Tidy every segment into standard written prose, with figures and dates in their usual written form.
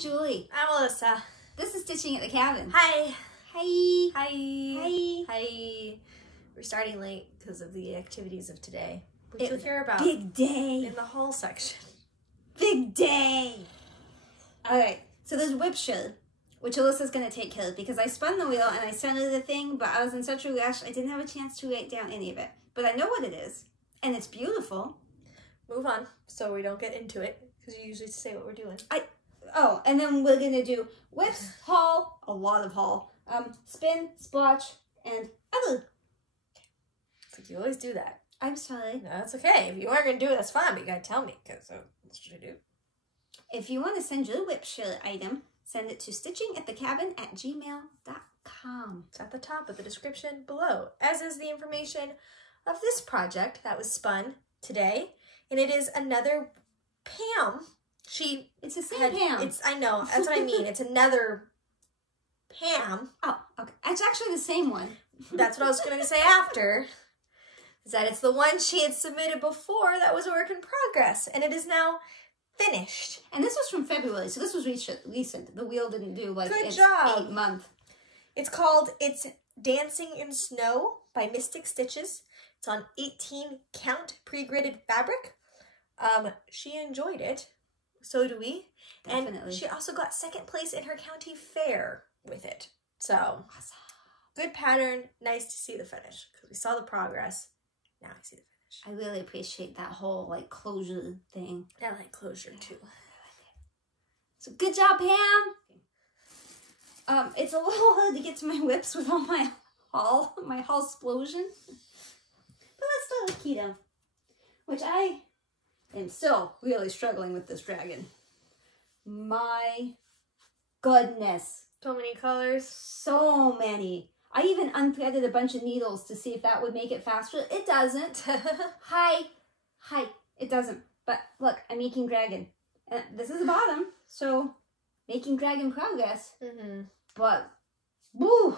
Julie. I'm Alyssa. This is Stitching at the Cabin. Hi. Hi. Hi. Hi. Hi. We're starting late because of the activities of today, which you'll hear about big day. in the haul section. Big day. All right. So there's WIP SHARE, which Alyssa's going to take care of because I spun the wheel and I started the thing, but I was in such a rush I didn't have a chance to write down any of it. But I know what it is, and it's beautiful. Move on so we don't get into it because you usually say what we're doing. Oh, and then we're going to do whips, haul, a lot of haul, spin, splotch, and other. It's like you always do that. I'm sorry. No, that's okay. If you weren't going to do it, that's fine, but you got to tell me because that's what I do. If you want to send your WIP SHARE item, send it to StitchingAtTheCabin@gmail.com. It's at the top of the description below, as is the information of this project that was spun today. And it is another Pam. It's the same Pam. I know, that's what I mean. It's another Pam. Oh, okay. It's actually the same one. That's what I was going to say after. Is that it's the one she had submitted before that was a work in progress. And it is now finished. And this was from February, so this was recent. The wheel didn't do like Good its job. 8 month. It's called It's Dancing in Snow by Mystic Stitches. It's on 18 count pre-gridded fabric. She enjoyed it. So do we. Definitely. And she also got second place in her county fair with it. So, Awesome. Good pattern. Nice to see the finish. Because we saw the progress. Now I see the finish. I really appreciate that whole like closure thing. I like closure too. I like it. So good job, Pam. It's a little hard to get to my whips with all my haul explosion. But let's start with Keto, which I am still really struggling with this dragon. My goodness. So many colors. So many. I even unthreaded a bunch of needles to see if that would make it faster. It doesn't. Hi. It doesn't. But look, I'm making dragon. And this is the bottom, so making dragon progress. Mm-hmm. But, woo!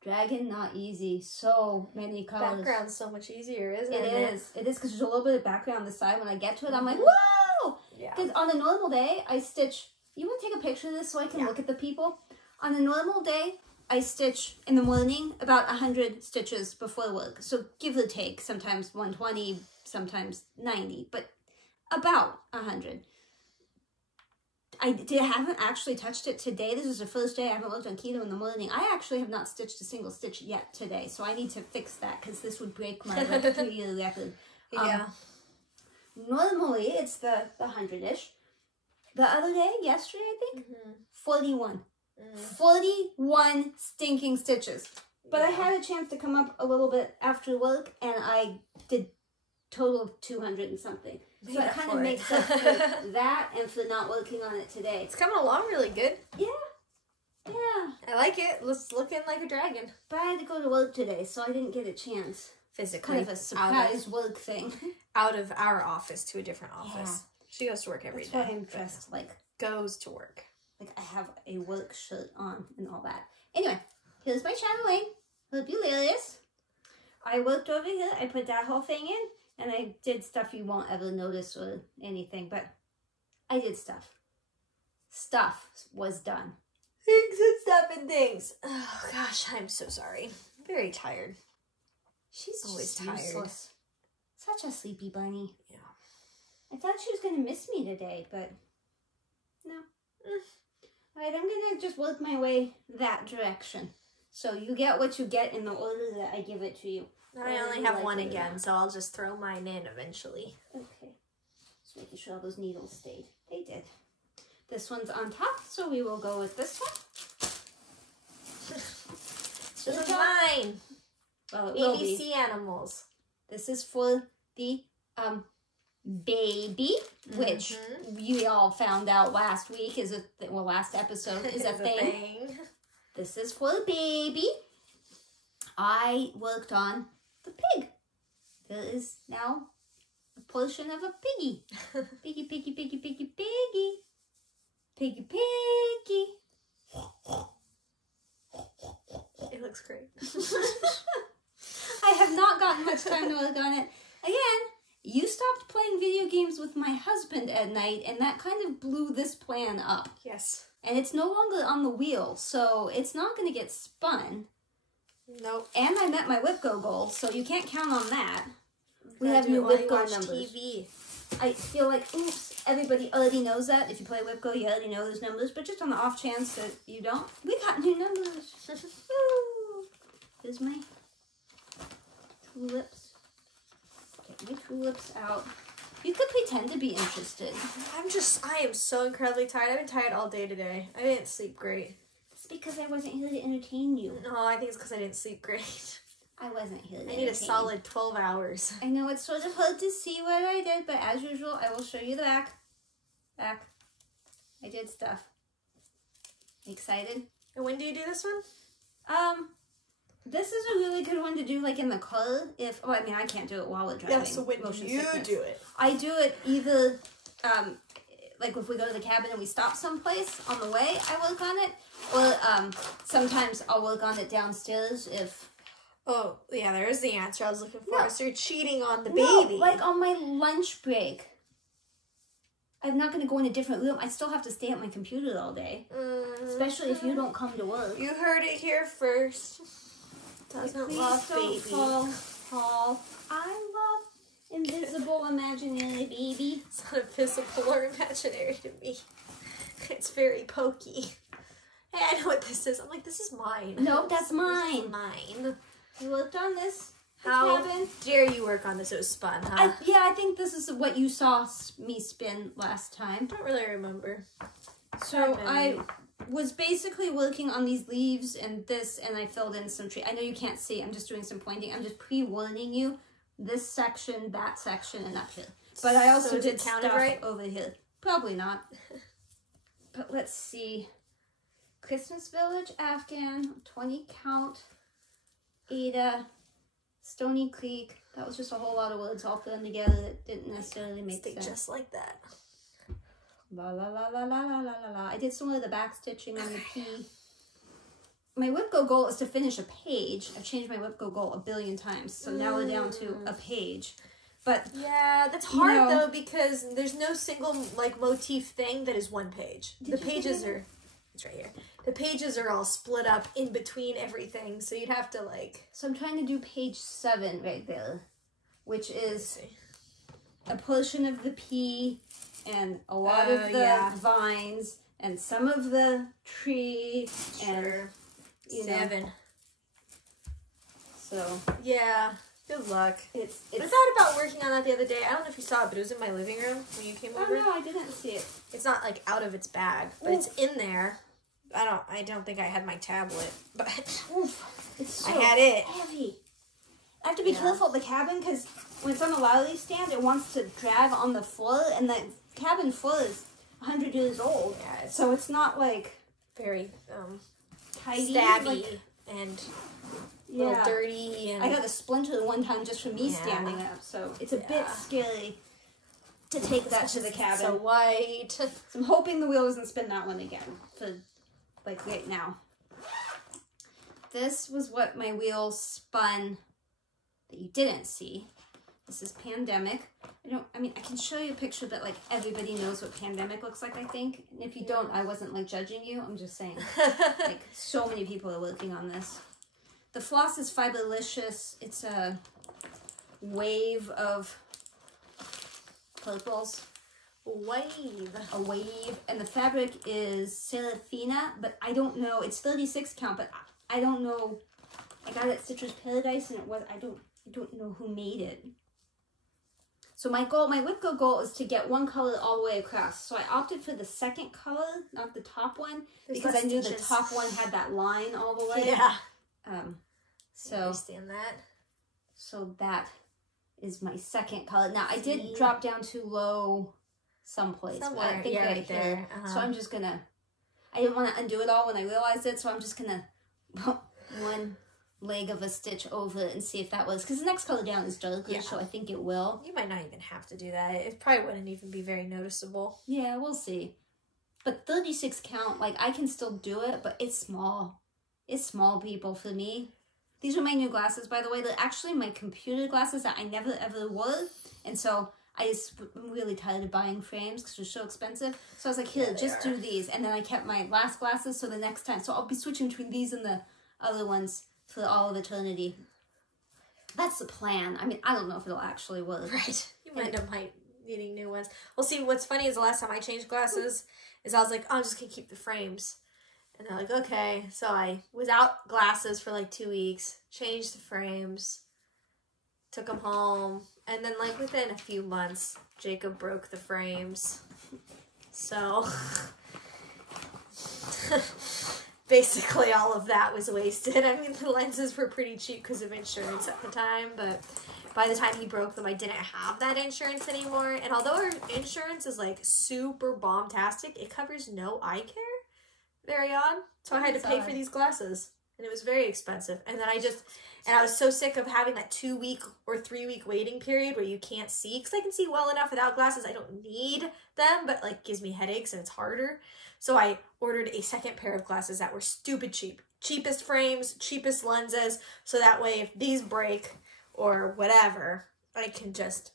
Dragon, not easy. So many colors. Background's so much easier, isn't it? It is, because there's a little bit of background on the side. When I get to it, I'm like, whoa! Yeah. Because on a normal day, I stitch... You want to take a picture of this so I can look at the people? On a normal day, I stitch in the morning about 100 stitches before work. So give or take, sometimes 120, sometimes 90, but about 100. I haven't actually touched it today. This is the first day I haven't worked on Keto in the morning. I actually have not stitched a single stitch yet today, so I need to fix that because this would break my like 3-year record. Yeah. Normally, it's the 100-ish. The other day, yesterday, I think, 41. 41 stinking stitches. But I had a chance to come up a little bit after work, and I did total of 200 and something. So it kind of makes up for that and for not working on it today. It's coming along really good. Yeah. Yeah. I like it. It's looking like a dragon. But I had to go to work today, so I didn't get a chance. Physically. Kind of a surprise work thing. Out of our office to a different office. Yeah. She goes to work every day. That's why I'm dressed like... Goes to work. Like I have a work shirt on and all that. Anyway, here's my Chatelaine. Mirabilia. I worked over here. I put that whole thing in. And I did stuff you won't ever notice or anything. But I did stuff. Stuff was done. Things and stuff and things. Oh gosh, I'm so sorry. I'm very tired. She's always tired. Useless. Such a sleepy bunny. Yeah. I thought she was going to miss me today, but no. Alright, I'm going to just work my way that direction. So you get what you get in the order that I give it to you. I only have one again, so I'll just throw mine in eventually. Okay. Just making sure all those needles stayed. They did. This one's on top, so we will go with this one. This is mine. Well, it will be. ABC animals. This is for the baby, which you all found out last week is last episode is a thing. This is for the baby. I worked on the pig. There is now a portion of a piggy. Piggy, piggy, piggy, piggy, piggy. Piggy, piggy. It looks great. I have not gotten much time to work on it. Again, you stopped playing video games with my husband at night, and that kind of blew this plan up. Yes. And it's no longer on the wheel, so it's not going to get spun. Nope. And I met my WIP goal, so you can't count on that. We have new WIP numbers. TV. I feel like, oops, everybody already knows that. If you play WIP you already know those numbers. But just on the off chance that you don't, we got new numbers. Woo! Here's my tulips. Get my tulips out. You could pretend to be interested. I am so incredibly tired. I've been tired all day today. I didn't sleep great. It's because I wasn't here to entertain you. No, I think it's because I didn't sleep great. I wasn't here to entertain. I need a solid 12 hours. I know it's sort of hard to see what I did, but as usual, I will show you the back. I did stuff. Excited? And when do you do this one? This is a really good one to do like in the car. I can't do it while we're driving. Yeah, so when do you do it? I do it either, like if we go to the cabin and we stop someplace on the way, I work on it. Or sometimes I'll work on it downstairs if... Oh, yeah, there's the answer I was looking for. No. So you're cheating on the No, baby. like on my lunch break. I'm not going to go in a different room. I still have to stay at my computer all day. Especially if you don't come to work. You heard it here first. Doesn't Please love don't baby. fall. I love invisible imaginary baby. It's not invisible or imaginary to me. It's very pokey. Hey, I know what this is. I'm like, this is mine. Nope, that's mine. This is mine. You worked on this. How cabin. dare you work on this? It was spun, huh? I think this is what you saw me spin last time. I don't really remember. So I was basically working on these leaves and this, and I filled in some tree. I know you can't see. I'm just doing some pointing. I'm just pre-warning you. This section, that section, and up here. But I also did stuff right over here. Probably not. But let's see. Christmas Village, Afghan, 20 count, Ada, Stony Creek. That was just a whole lot of words all thrown together that didn't necessarily make sense. Just like that. La la la la la la la la la. I did some of the back stitching on the P. My WIP goal is to finish a page. I've changed my WIP goal a billion times, so now we're down to a page. But yeah, that's hard though because there's no single like motif thing that is one page. The pages are. It's right here. The pages are all split up in between everything, so you'd have to like... So I'm trying to do page 7 right there, which is a portion of the P and a lot of the vines and some of the tree and, you 7. know. So... Yeah, good luck. I thought about working on that the other day. I don't know if you saw it, but it was in my living room when you came over. Oh, no, I didn't see it. It's not like out of its bag, but it's in there. I don't think I had my tablet, but It's so I had it. heavy. I have to be careful at the cabin because when it's on the lolly stand, it wants to drag on the floor, and the cabin floor is 100 years old. Yeah, so it's not like very tidy, stabby and a little dirty. And I got a splinter one time just from me standing up, so it's a bit scary to take that to the cabin. So white. So I'm hoping the wheel doesn't spin that one again for like right now. This was what my wheel spun that you didn't see. This is Pandemic. I can show you a picture that like everybody knows what Pandemic looks like, I think. And if you don't, I wasn't like judging you. I'm just saying like so many people are working on this. The floss is Fiberlicious. It's a wave of purples. A wave. And the fabric is Serafina, but I don't know. It's 36 count, but I don't know. I got it at Stitcher's Paradise, and I don't know who made it. So my WIP goal is to get one color all the way across. So I opted for the second color, not the top one, because I knew the top one had that line all the way. Yeah. So I understand that. So that is my second color. Now I did drop down too low someplace. Somewhere, I think right there. So I'm just gonna. I didn't want to undo it all when I realized it, so I'm just gonna one leg of a stitch over it and see if that was, because the next color down is darker, so I think it will. You might not even have to do that. It probably wouldn't even be very noticeable. Yeah, we'll see. But 36 count, like I can still do it, but it's small. It's small, people, for me. These are my new glasses, by the way. They're actually my computer glasses that I never ever wore. And so I'm really tired of buying frames because they're so expensive. So I was like, here, just do these. And then I kept my last glasses so the next time. So I'll be switching between these and the other ones for all of eternity. That's the plan. I mean, I don't know if it'll actually work. Right. You might end up needing new ones. Well, see, what's funny is the last time I changed glasses is I was like, oh, I'm just going to keep the frames. And they're like, okay. So I was out glasses for like 2 weeks, changed the frames, took them home. And then like within a few months, Jacob broke the frames. So basically all of that was wasted. I mean, the lenses were pretty cheap because of insurance at the time, but by the time he broke them, I didn't have that insurance anymore. And although our insurance is like super bomb-tastic, it covers no eye care. Very odd. So I had to pay for these glasses, and it was very expensive. And then I was so sick of having that 2 week or 3 week waiting period where you can't see, because I can see well enough without glasses. I don't need them, but like gives me headaches and it's harder. So I ordered a second pair of glasses that were stupid cheap. Cheapest frames, cheapest lenses, so that way if these break or whatever, I can just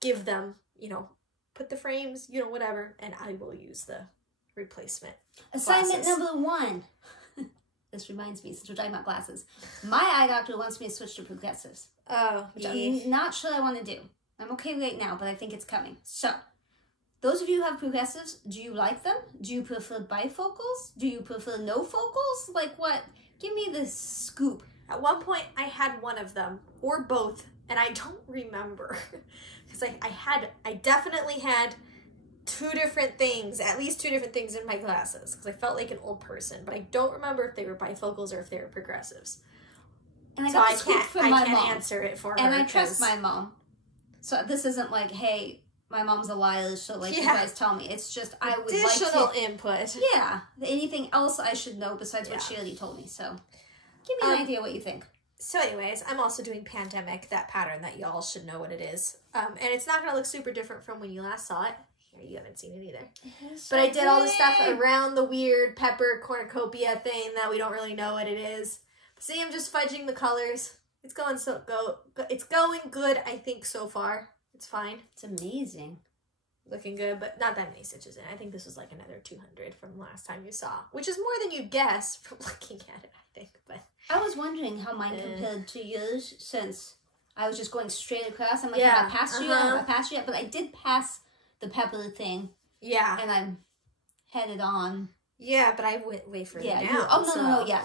give them, you know, put the frames, you know, whatever, and I will use the replacement Assignment glasses. number 1. This reminds me, since we're talking about glasses. My eye doctor wants me to switch to progressives. Oh, which I'm not sure I want to do. I'm okay right now, but I think it's coming. So, those of you who have progressives, do you like them? Do you prefer bifocals? Do you prefer no focals? Like what? Give me the scoop. At one point, I had one of them, or both, and I don't remember. Because I definitely had two different things, at least two different things in my glasses, because I felt like an old person, but I don't remember if they were bifocals or if they were progressives. And I got the scoop from my mom. I can't answer it for her. And I trust my mom. So this isn't like, hey, my mom's a liar, so like you guys tell me. It's just I would like to... Additional input. Yeah. Anything else I should know besides what she already told me, so... Give me an idea what you think. So anyways, I'm also doing Pandemic, that pattern that y'all should know what it is. And it's not going to look super different from when you last saw it. Here, you haven't seen it either. But I did all the stuff around the weird pepper cornucopia thing that we don't really know what it is. But see, I'm just fudging the colors. It's going it's going good, I think, so far. It's fine. It's amazing. Looking good, but not that many stitches in. I think this was like another 200 from last time you saw, which is more than you'd guess from looking at it, I think. But I was wondering how mine compared to yours, since I was just going straight across. I'm like, have I passed you? Have I passed you yet? But I did pass the pepper thing. Yeah. And I'm headed on. Yeah, but I went way further down.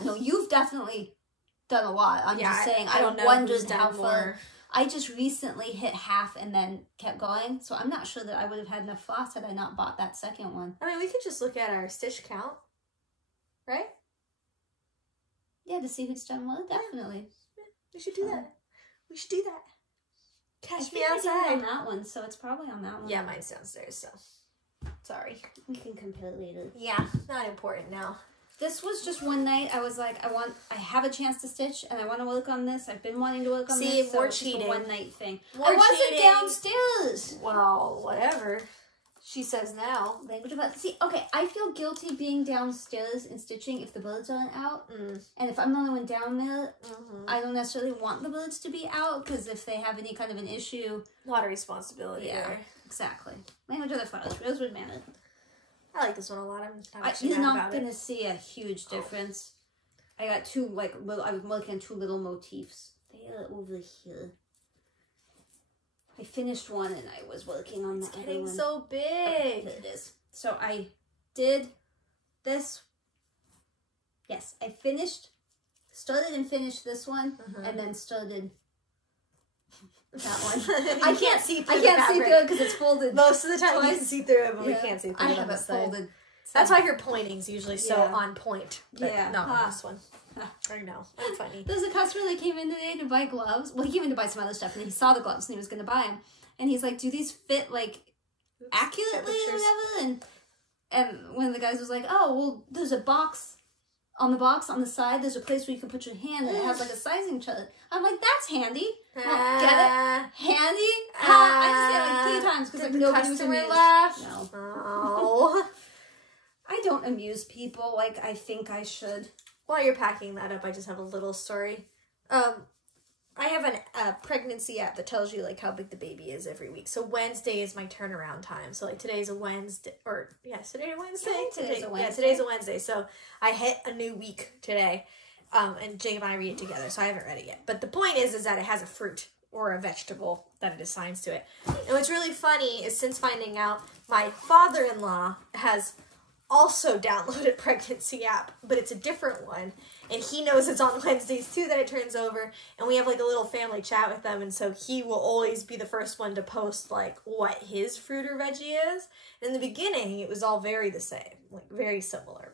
No, you've definitely done a lot. I'm just saying, I don't wondered how far. I just recently hit half and then kept going, so I'm not sure that I would have had enough floss had I not bought that second one. I mean, we could just look at our stitch count, right? Yeah, to see who's done what, definitely. Yeah, we should do that. We should do that. Catch me outside. I did it on that one, so it's probably on that one. Yeah, mine's downstairs, so sorry. We can compare later. Yeah, not important now. This was just one night. I was like, I have a chance to stitch, and I want to work on this. I've been wanting to work on this. So more it's cheating. Just a one night thing. I wasn't downstairs. Well, whatever. She says now. Language about okay. I feel guilty being downstairs and stitching if the birds aren't out, and if I'm the only one down there, I don't necessarily want the birds to be out because if they have any kind of an issue, a lot of responsibility. Yeah, there. Exactly. Language of the flowers. Rosewood Manor. I like this one a lot. You're not going to see a huge difference. I got two, I was working on two little motifs. They are over here. I finished one and I was working on the other one. It's getting so big. There it is. So I did this. Yes, I started and finished this one, and then started that one. I can't see through it because it's folded. Most of the time you can see through it, but we can't see through it on this side. Folded. That's why your pointing's usually so on point. But not on this one. I know. I'm funny. There's a customer that came in today to buy gloves. Well, he came in to buy some other stuff, and he saw the gloves, and he was going to buy them. And he's like, do these fit, accurately or whatever? And one of the guys was like, oh, well, there's a box. On the side, there's a place where you can put your hand, and it has, a sizing chart. I'm like, that's handy. Well, get it? Handy? I just said it 3 times, because, nobody was amused. Laugh? No. Oh. I don't amuse people like I think I should. While you're packing that up, I just have a little story. I have a pregnancy app that tells you like how big the baby is every week. So Wednesday is my turnaround time. So like today's a Wednesday, or today a Wednesday. Yeah, today's a Wednesday. Yeah, today's a Wednesday. So I hit a new week today, and Jake and I read it together. So I haven't read it yet. But the point is that it has a fruit or a vegetable that it assigns to it. And what's really funny is since finding out, my father-in-law has also downloaded pregnancy app, but it's a different one. And he knows it's on Wednesdays too that it turns over, and we have like a little family chat with them, and so he will always be the first one to post like what his fruit or veggie is. And in the beginning, it was all very the same, like very similar.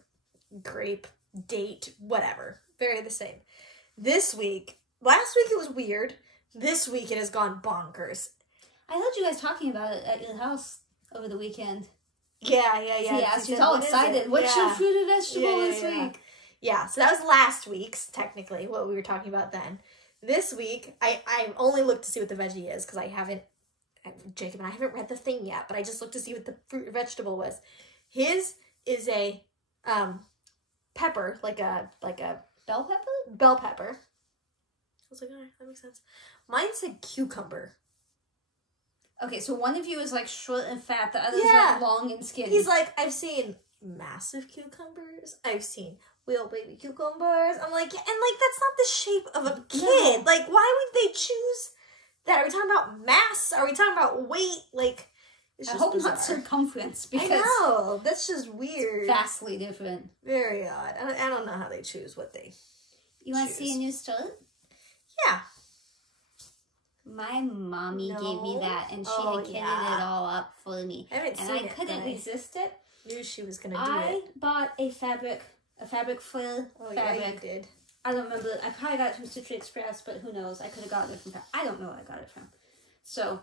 Grape, date, whatever. Very the same. Last week it was weird. This week it has gone bonkers. I heard you guys talking about it at your house over the weekend. Yeah. Yeah, she's all excited. What's your fruit or vegetable this week? Yeah, so that was last week's, technically, what we were talking about then. This week, I only looked to see what the veggie is, because Jacob and I haven't read the thing yet, but I just looked to see what the fruit or vegetable was. His is a pepper, like a bell pepper? Bell pepper. I was like, alright, that makes sense. Mine said cucumber. Okay, so one of you is like short and fat, the other's like long and skinny. He's like, I've seen massive cucumbers. I've seen little baby cucumbers. I'm like, yeah, and like that's not the shape of a kid. No. Like, why would they choose that? Are we talking about mass? Are we talking about weight? Like, I hope bizarre. Not circumference, because I know that's just weird. It's vastly different. Very odd. I don't know how they choose what they. You want to see a new start? Yeah. My mommy gave me that, and she had kitted it all up for me. I haven't seen it. And I couldn't resist it. Knew she was gonna do it. I bought a fabric fur fabric. Yeah, you did. I don't remember. I probably got it from Stitchy Express, but who knows? I could have gotten it from. I don't know where I got it from. So,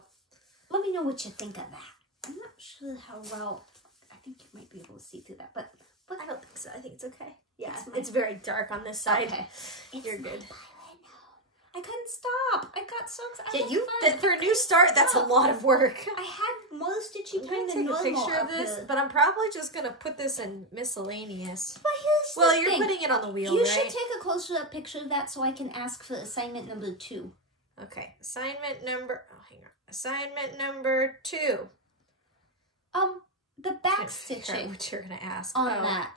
let me know what you think of that. I'm not sure how well. I think you might be able to see through that, but I don't think so. I think it's okay. Yeah, it's very dark on this side. Okay, you're good. I couldn't stop. I got so excited. Yeah, for a new start, that's a lot of work. I had more Stitchy pen than normal. I'm going to take a picture of this, but I'm probably just going to put this in miscellaneous. But here's the thing. You're putting it on the wheel, You right? should take a closer-up picture of that so I can ask for assignment number 2. Okay, assignment number... Oh, hang on. Assignment number 2. The back stitching. What you're going to ask. On that.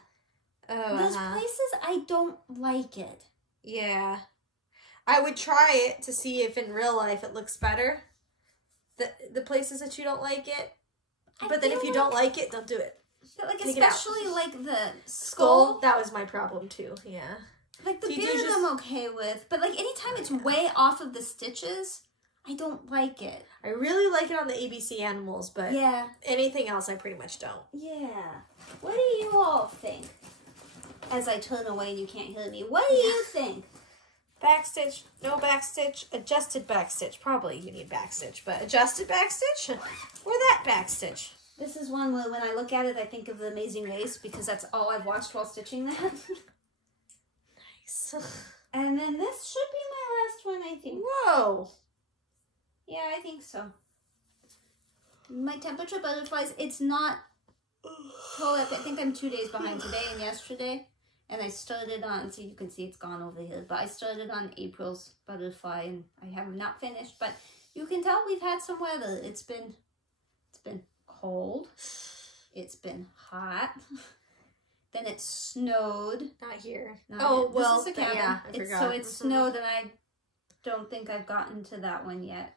Oh, Those places, I don't like it. Yeah. I would try it to see if in real life it looks better. The places that you don't like it. But then if you don't like it, don't do it. But like especially like the skull. That was my problem too, yeah. Like the beard I'm okay with. But like anytime it's way off of the stitches, I don't like it. I really like it on the ABC animals, but anything else I pretty much don't. Yeah. What do you all think? As I turn away and you can't hear me. What do you think? Backstitch, no backstitch, adjusted backstitch. Probably you need backstitch, but adjusted backstitch or that backstitch. This is one where when I look at it, I think of The Amazing Race because that's all I've watched while stitching that. Nice. And then this should be my last one, I think. Whoa. Yeah, I think so. My temperature butterflies, it's not cold. I think I'm 2 days behind today and yesterday. And I started on, so you can see it's gone over here, but I started on April's butterfly and I have not finished, but you can tell we've had some weather. It's been cold. It's been hot. Then it snowed. Not here. This is a cabin. Yeah, I forgot. So it snowed and I don't think I've gotten to that one yet.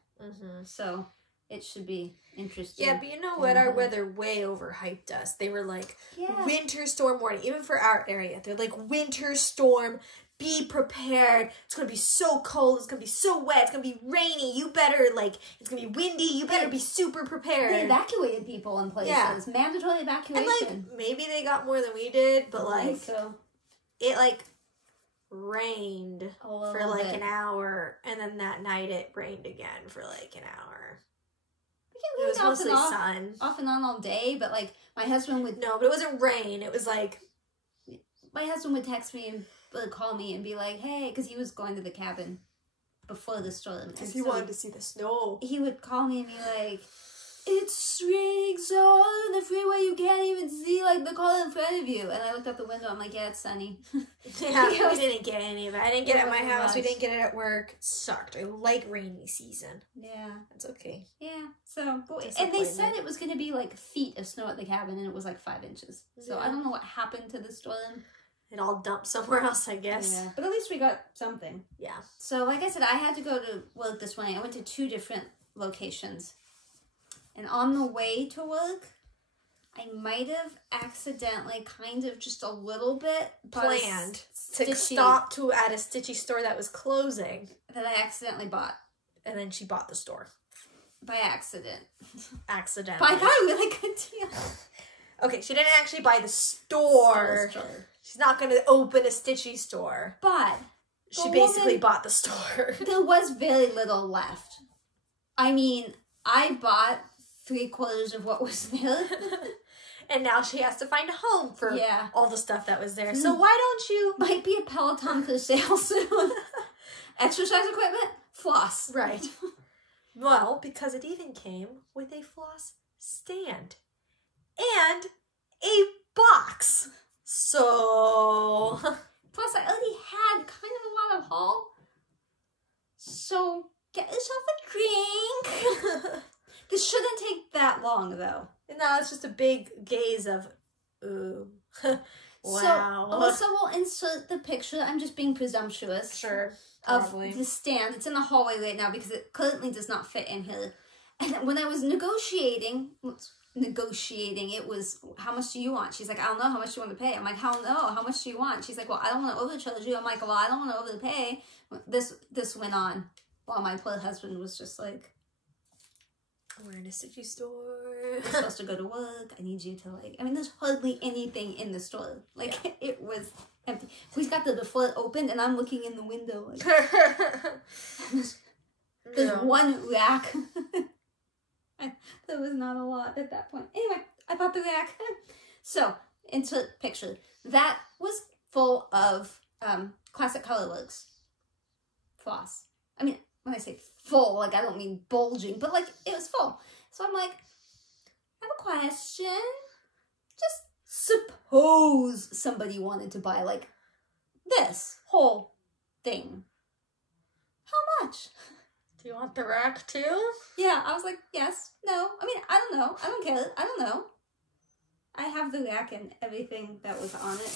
So it should be interesting. Yeah, but you know what? Our weather way overhyped us. They were like, winter storm warning. Even for our area, they're like, winter storm, be prepared. It's going to be so cold. It's going to be so wet. It's going to be rainy. You better, like, it's going to be windy. You better be super prepared. They evacuated people in places. Yeah. Mandatory evacuation. And, like, maybe they got more than we did, but, like, it, like, rained for, like, an hour. And then that night it rained again for, like, an hour. It was mostly sun. Off and on all day, but like my husband would... No, but it wasn't rain. It was like... My husband would text me and call me and be like, hey, because he was going to the cabin before the storm. Because he wanted to see the snow. He would call me and be like, it's raining so hard on the freeway you can't even see like the car in front of you. And I looked out the window, I'm like, yeah, it's sunny. Yeah, we didn't get any of it. I didn't get it at my house. Much. We didn't get it at work. It sucked. I like rainy season. Yeah. That's okay. Yeah. So, and they said it was going to be like feet of snow at the cabin, and it was like 5 inches. So I don't know what happened to the storm. It all dumped somewhere else, I guess. Yeah. But at least we got something. Yeah. So, like I said, I had to go to work this morning. I went to 2 different locations. And on the way to work, I might have accidentally kind of just a little bit planned to stop at a Stitchy store that was closing. That I accidentally bought. And then she bought the store. By accident. Accidentally. But I got a really good deal. Okay, she didn't actually buy the store. She's not going to open a Stitchy store. But she basically bought the store. There was very little left. I mean, I bought 3/4 of what was there. And now she has to find a home for all the stuff that was there. So why don't you... Might be a Peloton for sale soon. Exercise equipment? Floss. Right. Well, because it even came with a floss stand. And a box. So... Plus, I already had kind of a lot of haul. So, get yourself a drink. This shouldn't take that long, though. No, it's just a big gaze of, ooh. Wow. So, Alyssa will insert the picture. I'm just being presumptuous. Sure. Probably. Of the stand. It's in the hallway right now because it currently does not fit in here. And when I was negotiating, it was, how much do you want? She's like, I don't know. How much do you want to pay? I'm like, I don't know. How much do you want? She's like, well, I don't want to overcharge you. I'm like, well, I don't want to overpay. This went on while my poor husband was just like, we're in a Stitchy store. I'm supposed to go to work. I need you to like, I mean, there's hardly anything in the store. Like, it was empty. He's got the door open and I'm looking in the window. Like, there's one rack. There was not a lot at that point. Anyway, I bought the rack. So, insert picture. That was full of classic Colorworks floss. I mean, when I say full, like, I don't mean bulging, but, like, it was full. So I'm like, I have a question. Just suppose somebody wanted to buy, like, this whole thing. How much? Do you want the rack, too? Yeah, I was like, yes, no. I mean, I don't know. I don't care. I don't know. I have the rack and everything that was on it.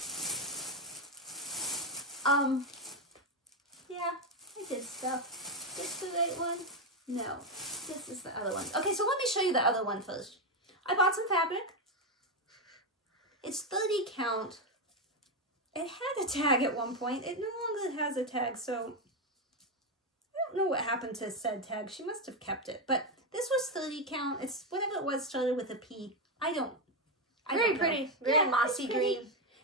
Yeah, I did stuff. Is this the right one? No, this is the other one. Okay, so let me show you the other one first. I bought some fabric. It's 30 count. It had a tag at one point. It no longer has a tag, so I don't know what happened to said tag. She must have kept it. But this was 30 count. It's whatever it was, started with a P. Very pretty. Very mossy green.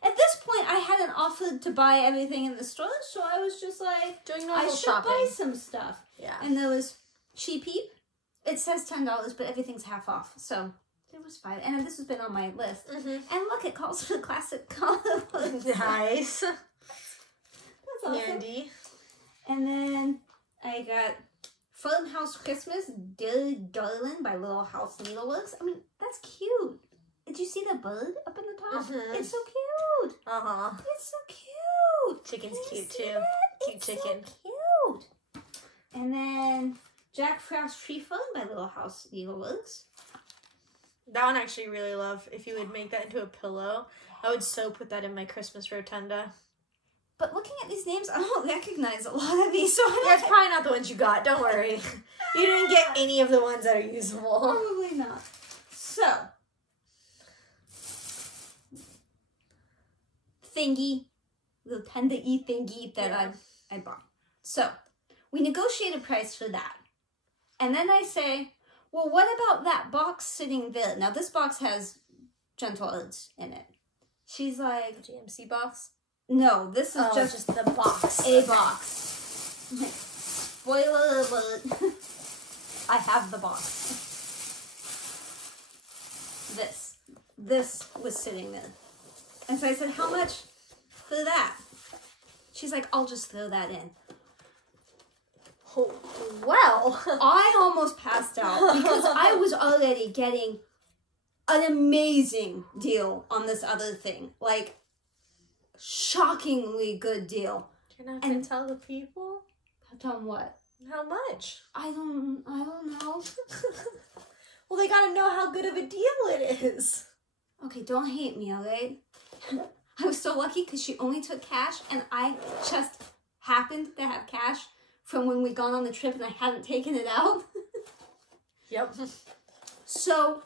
At this point, I hadn't offered to buy everything in the store, so I was just like, doing normal I should shopping. buy some stuff. Yeah. And there was Cheap Heap. It says $10, but everything's half off, so it was fine. And this has been on my list. And look, it calls for the classic color. Nice. That's awesome. Handy. And then I got Farmhouse Christmas, Dear Darling by Little House Needleworks. I mean, that's cute. Did you see the bird up in the top? It's so cute. It's so cute. Chicken's cute too. Cute chicken. So cute. And then Jack Frost Tree Fern by Little House Needleworks. That one I actually really love. If you would make that into a pillow, I would so put that in my Christmas rotunda. But looking at these names, I don't recognize a lot of these. So That's probably not the ones you got. Don't worry. You didn't get any of the ones that are usable. Probably not. So. Thingy, the Rotunda-y thingy that I bought. So, we negotiate a price for that. And then I say, well, what about that box sitting there? Now, this box has gentle earths in it. She's like... GMC box? No, this is just the box. A box. Spoiler alert. I have the box. This was sitting there. And so I said, how much for that? She's like, I'll just throw that in. Oh, well. I almost passed out because I was already getting an amazing deal on this other thing. Like, shockingly good deal. You're not going to tell the people? Tell them what? How much? I don't know. Well, they got to know how good of a deal it is. Okay, don't hate me, alright? I was so lucky because she only took cash, and I just happened to have cash from when we'd gone on the trip and I hadn't taken it out. Yep. So,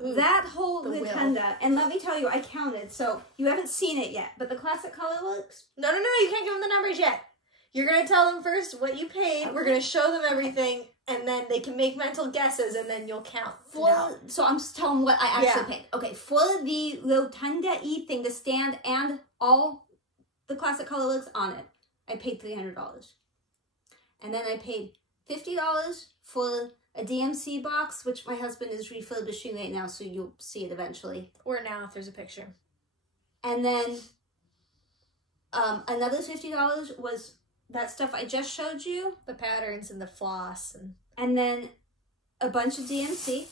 that whole rotunda, and let me tell you, I counted, so you haven't seen it yet, but the classic color looks. No, you can't give them the numbers yet. You're going to tell them first what you paid, we're going to show them everything, and then they can make mental guesses, and then you'll count. So I'm just telling what I actually paid. Okay, for the rotunda-y thing, the stand, and all the classic color looks on it, I paid $300. And then I paid $50 for a DMC box, which my husband is refurbishing right now, so you'll see it eventually. Or now, if there's a picture. And then another $50 was that stuff I just showed you. The patterns and the floss. And then a bunch of DMC.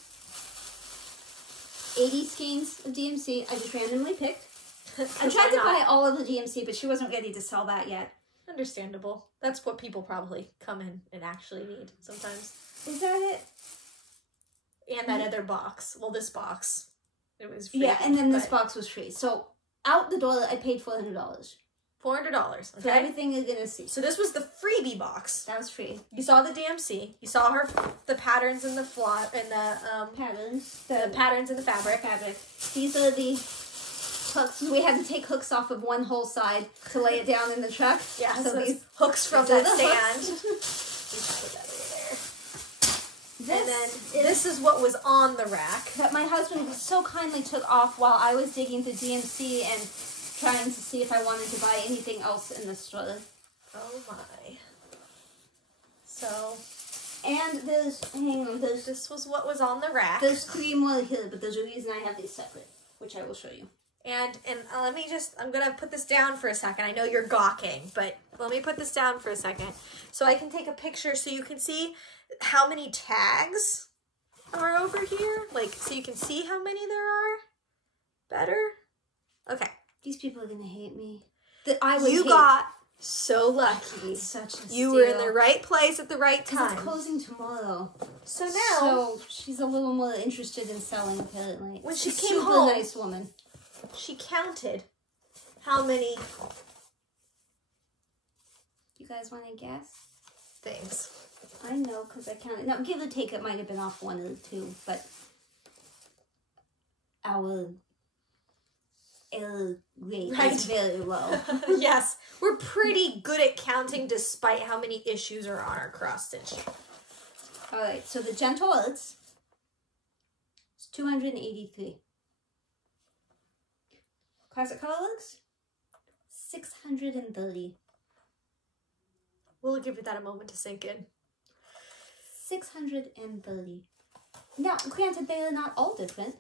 80 skeins of DMC I just randomly picked. I tried to buy all of the DMC, but she wasn't ready to sell that yet. Understandable. That's what people probably come in and actually need sometimes. Is that it? And that other box. Well, this box. It was free. Yeah, and then this box was free. So, out the door, I paid $400. $400. Okay? For everything you're gonna see. So this was the freebie box. That was free. You saw the DMC. You saw the patterns and the patterns. The patterns in the fabric. These are the hooks. We had to take hooks off of one whole side to lay it down in the truck. Yeah, so these hooks from that stand. Put that over there. And then this is what was on the rack. That my husband so kindly took off while I was digging through DMC and trying to see if I wanted to buy anything else in the store. Oh my. So. And this was what was on the rack. There's 3 more here, but there's a reason I have these separate, which I will show you. And let me I'm going to put this down for a second. I know you're gawking, but let me put this down for a second so I can take a picture so you can see how many tags are over here. Like, so you can see how many there are. Better? Okay. These people are going to hate me. You got so lucky. Such a steal. You were in the right place at the right time. It's closing tomorrow. So now. So she's a little more interested in selling, apparently. When she came home. Super nice woman. She counted how many. You guys want to guess? Things. I know, because I counted. Now, give or take, it might have been off 1 or 2, but our error rate is very low. Yes, we're pretty good at counting despite how many issues are on our cross stitch. All right, so the Gentle Arts is 283. Classic Color Looks, 630. We'll give that a moment to sink in. 630. Now, granted, they are not all different.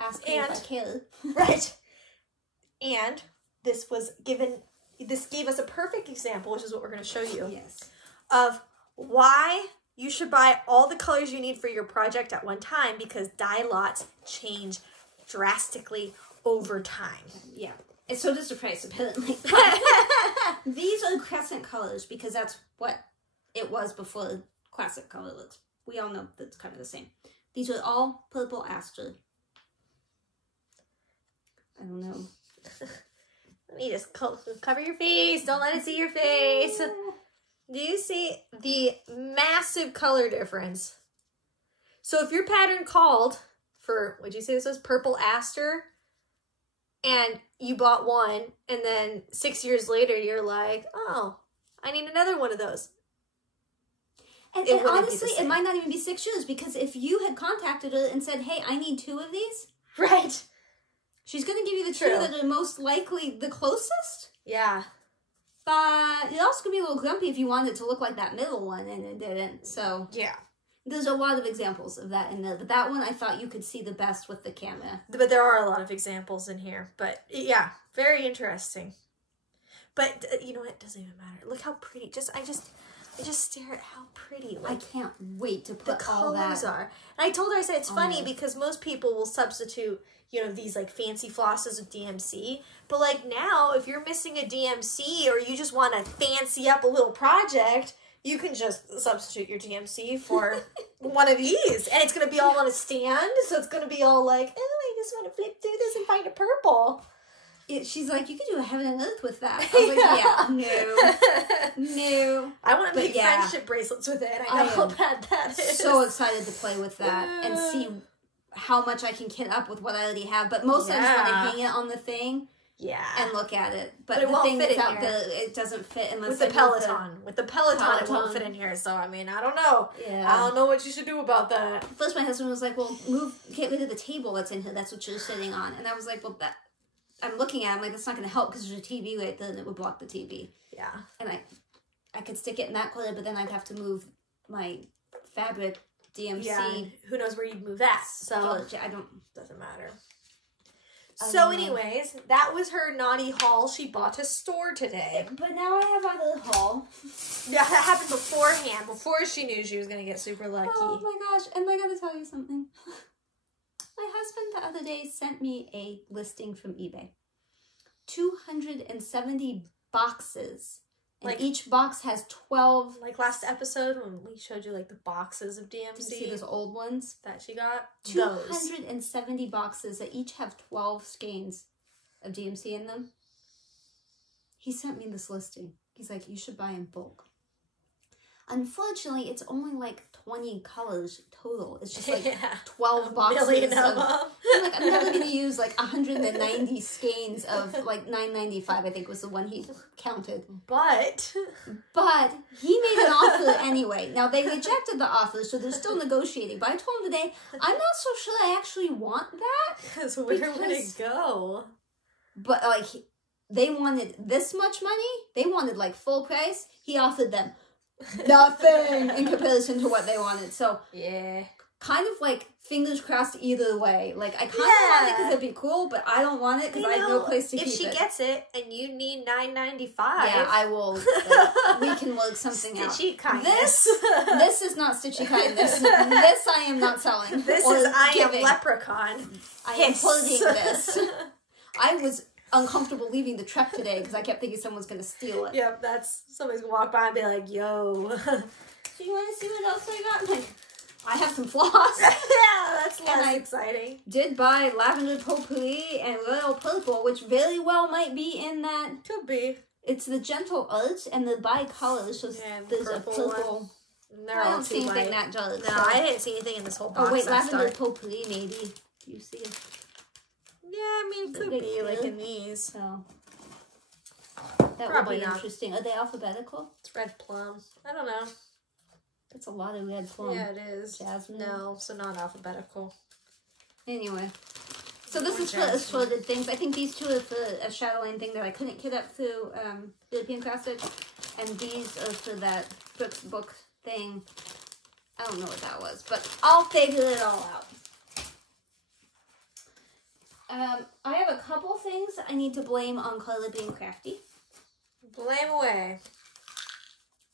Ask me if I care. Right. And this gave us a perfect example, which is what we're going to show you. Yes. Of why you should buy all the colors you need for your project at one time, because dye lots change drastically over time. Yeah. And so does the price, apparently. These are crescent colors because that's what it was before classic color looks. We all know that's kind of the same. These are all purple aster. I don't know. Let me just cover your face. Don't let it see your face. Do you see the massive color difference? So if your pattern called for, what'd you say this was? Purple aster. And you bought one, and then 6 years later, you're like, oh, I need another one of those. And honestly, it might not even be 6 years, because if you had contacted her and said, hey, I need 2 of these. Right. She's going to give you the 2 that are most likely the closest. Yeah. But it also could be a little grumpy if you wanted it to look like that middle one, and it didn't. So yeah. There's a lot of examples of that in there, but that one I thought you could see the best with the camera. But there are a lot of examples in here. But yeah, very interesting. But you know what? It doesn't even matter. Look how pretty. I just stare at how pretty. Like, I can't wait to put the all colors that. are. And I told her, I said, it's funny this. because most people will substitute, you know, these like fancy flosses with DMC. But like now, if you're missing a DMC or you just want to fancy up a little project, you can just substitute your DMC for one of these. And it's going to be all on a stand. So it's going to be all like, oh, I just want to flip through this and find a purple. She's like, you could do a heaven and earth with that. I was like, yeah, no. I want to make friendship bracelets with it. I know how bad that is. So excited to play with that and see how much I can kit up with what I already have. But mostly I just want to hang it on the thing. Yeah. And look at it. But the thing that's out there, it doesn't fit unless with the Peloton. With the Peloton, it won't fit in here. So, I mean, I don't know. Yeah. I don't know what you should do about that. First, my husband was like, well, get rid of the table that's in here. That's what you're sitting on. And I was like, well, I'm looking at it, I'm like, that's not going to help because there's a TV right there and it would block the TV. Yeah. And I could stick it in that corner, but then I'd have to move my fabric DMC. Yeah, who knows where you'd move that. So, doesn't matter. So anyways, that was her naughty haul she bought to store today. But now I have my little haul. Yeah, that happened beforehand, before she knew she was going to get super lucky. Oh my gosh, and I got to tell you something. My husband the other day sent me a listing from eBay. 270 boxes. And like, each box has 12. Like last episode when we showed you like the boxes of DMC. Did you see those old ones? That she got? 270 boxes that each have 12 skeins of DMC in them. He sent me this listing. He's like, you should buy in bulk. Unfortunately, it's only like 20 colors total. It's just like 12 boxes. I'm never going to use like 190 skeins of like $9.95, I think was the one he counted. But he made an offer anyway. Now, they rejected the offer, so they're still negotiating. But I told him today, I'm not so sure I actually want that. Because where would it go? But like, they wanted this much money. They wanted like full price. He offered them nothing in comparison to what they wanted. So yeah, kind of like fingers crossed either way. Like I kind of want it because it'd be cool, but I don't want it because I have no place to keep it. If she gets it and you need $9.95, yeah, I will. We can work something out. Stitchy kindness. This is not Stitchy kindness. This I am not selling. This is I am leprechaun. I am holding this. I was uncomfortable leaving the truck today because I kept thinking someone's going to steal it. Yep, somebody's going to walk by and be like, yo. Do you want to see what else I got? Like, I have some floss. Yeah, that's less exciting. Did buy lavender potpourri and royal purple, which very well might be in that. Could be. It's the gentle arts and the bicolors. So there's a purple. I don't see anything that dark. No, I didn't see anything in this whole box. Oh, wait, lavender potpourri maybe. You see it? Yeah, I mean, it could be like in these. So that would be interesting. Are they alphabetical? It's red plum. I don't know. That's a lot of red plum. Yeah, it is. Jasmine. No, so not alphabetical. Anyway. So this is for assorted things. I think these two are for a Chatelaine thing that I couldn't kit up through European Cross Stitch. And these are for that Brooks book thing. I don't know what that was, but I'll figure it all out. I have a couple things I need to blame on Carla being crafty. Blame away.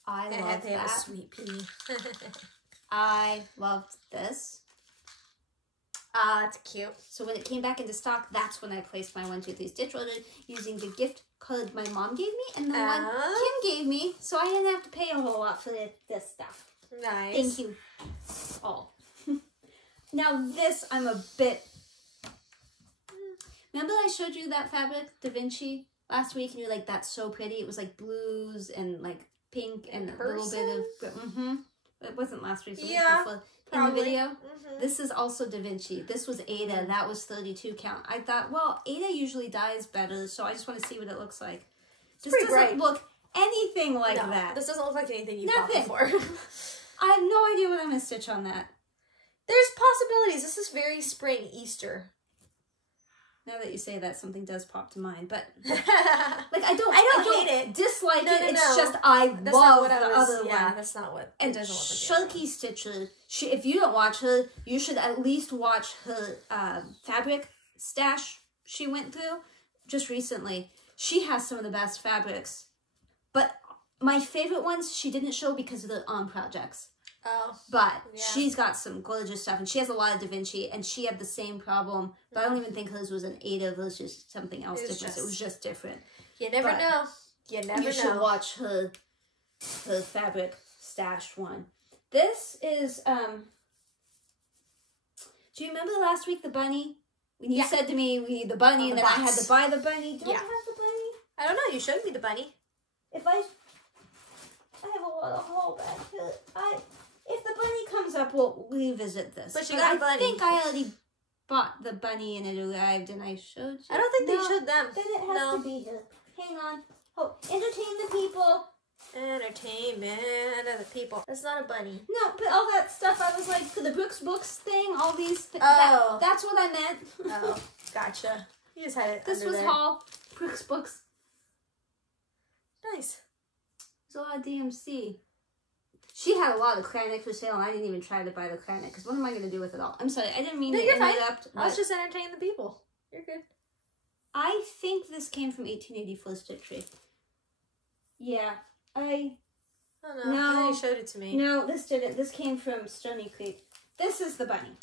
I love that. Have a sweet pea. I loved this. It's cute. So when it came back into stock, that's when I placed my 1, 2, 3 stitch order using the gift card my mom gave me and the one Kim gave me, so I didn't have to pay a whole lot for this stuff. Nice. Thank you. All. Now this I'm a bit. Remember I showed you that fabric, Da Vinci, last week, and you're like, that's so pretty. It was like blues and like pink and a little bit of... It wasn't last week, so before. In the video. This is also Da Vinci. This was Ada. That was 32 count. I thought, well, Ada usually dyes better, so I just want to see what it looks like. This doesn't look anything like that. This doesn't look like anything you've bought before. I have no idea what I'm going to stitch on that. There's possibilities. This is very spring Easter. Now that you say that, something does pop to mind, but like I don't hate it, dislike it. It's just I love the other one. Yeah, that's not what. And Sharky Stitcher, if you don't watch her, you should at least watch her fabric stash she went through just recently. She has some of the best fabrics. But my favorite ones she didn't show because of the projects. Oh. But yeah. she's got some gorgeous stuff, and she has a lot of Da Vinci, and she had the same problem. But I don't even think hers was an AIDA, it was just something else different. It was just different. You never know. You never know. You should watch her fabric stash one. This is, do you remember last week, the bunny? When you said to me, we need the bunny, and then I had to buy the bunny. Do I have the bunny? I don't know. You showed me the bunny. If I have a lot of haul back here. If the bunny comes up, we'll revisit this. But you got a bunny. I think I already bought the bunny and it arrived and I showed you. I don't think they showed them. Then it has to be here. Hang on. Oh, entertain the people. Entertainment of the people. That's not a bunny. No, but all that stuff, I was like, for the Brooks Books thing, all these things. Oh. That's what I meant. Oh, gotcha. You just had it This was there. haul. Brooks Books. Nice. There's a lot of DMC. She had a lot of clarinet for sale, and I didn't even try to buy the clarinet, because what am I going to do with it all? I'm sorry, I didn't mean to interrupt. I was just entertaining the people. You're good. I think this came from 1884 Stitchy. Yeah, I don't know. No. You showed it to me. No, this didn't. This came from Stony Creek. This is the bunny.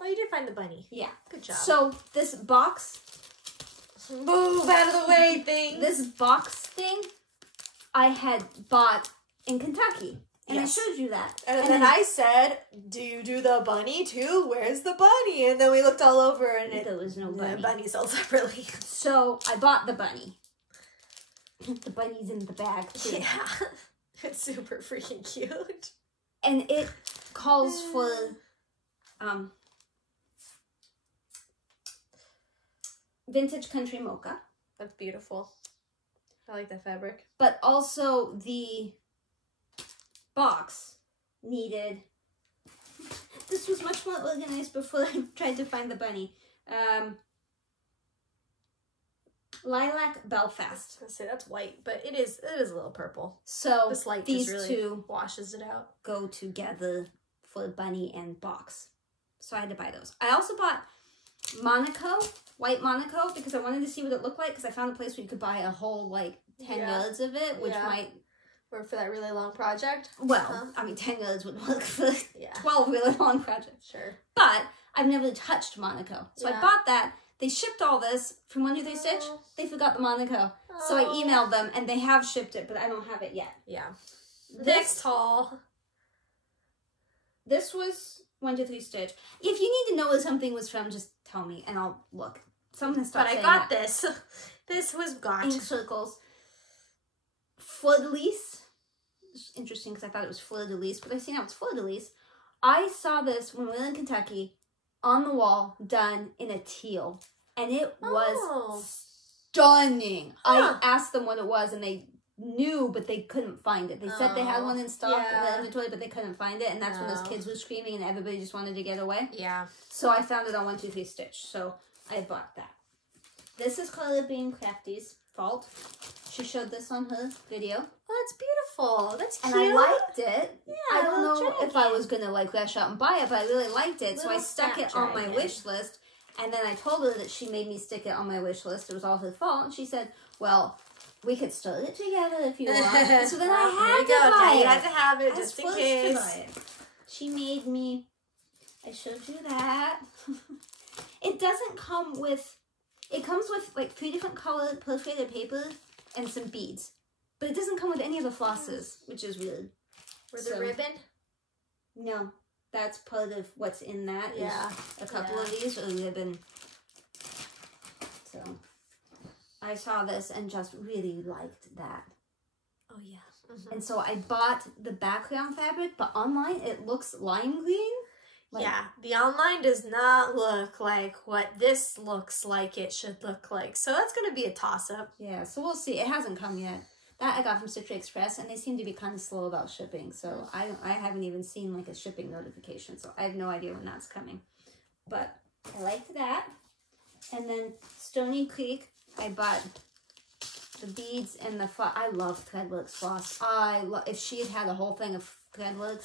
Oh, you did find the bunny. Yeah. Good job. So, this box... Move out of the way thing. This box thing, I had bought in Kentucky. And Yes. I showed you that. And then I said, do you do the bunny too? Where's the bunny? And then we looked all over and there was no bunny. The bunny sold separately. So I bought the bunny. The bunny's in the bag too. Yeah. It's super freaking cute. And it calls for vintage country mocha. That's beautiful. I like that fabric. But also the box needed... This was much more organized before I tried to find the bunny. Lilac Belfast. I say that's white, but it is a little purple. So this light these just really two washes it out. Go together for bunny and box. So I had to buy those. I also bought Monaco, white Monaco, because I wanted to see what it looked like, because I found a place where you could buy a whole, like, 10 yards of it, which might... Work for that really long project? Well, I mean, 10 yards would work for 12 really long projects. Sure. But I've never touched Monaco. So I bought that. They shipped all this from 1, 2, 3 Stitch. They forgot the Monaco. So I emailed them, and they have shipped it, but I don't have it yet. Yeah. Next haul. This was 1, 2, 3 Stitch. If you need to know where something was from, just tell me, and I'll look. Someone has stopped saying But I got that. this. This was got. In circles. Fleur-de-lis. It's interesting because I thought it was fleur-de-lis, but I see now it's fleur-de-lis. I saw this when we were in Kentucky on the wall, done in a teal, and it was stunning. I asked them what it was, and they knew, but they couldn't find it. They said they had one in stock in the inventory, but they couldn't find it, and that's when those kids were screaming, and everybody just wanted to get away. Yeah. So I found it on 1, 2, 3 Stitch, so I bought that. This is Color Beam Crafty's fault. She showed this on her video. Oh, that's beautiful. That's cute. And I liked it. Yeah, I don't know if I was going to like rush out and buy it, but I really liked it. So I stuck it on my wish list. And then I told her that she made me stick it on my wish list. It was all her fault. And she said, well, we could start it together if you want. So then I had to buy it. You had to have it just in case. Buy it. She made me. I showed you that. It doesn't come with... It comes with like 3 different colored perforated paper and some beads. But it doesn't come with any of the flosses, which is weird. With the ribbon? No. That's part of what's in that. Yeah. A couple of these are ribbon. So I saw this and just really liked that. Oh yeah. Mm-hmm. And so I bought the background fabric, but online it looks lime green. Like, yeah, the online does not look like what this looks like it should look like. So that's going to be a toss-up. Yeah, so we'll see. It hasn't come yet. That I got from Stitch Express, and they seem to be kind of slow about shipping. So I haven't even seen like a shipping notification. So I have no idea when that's coming. But I liked that. And then Stony Creek, I bought the beads and the floss. I love Threadworks floss. If she had had a whole thing of Threadworks,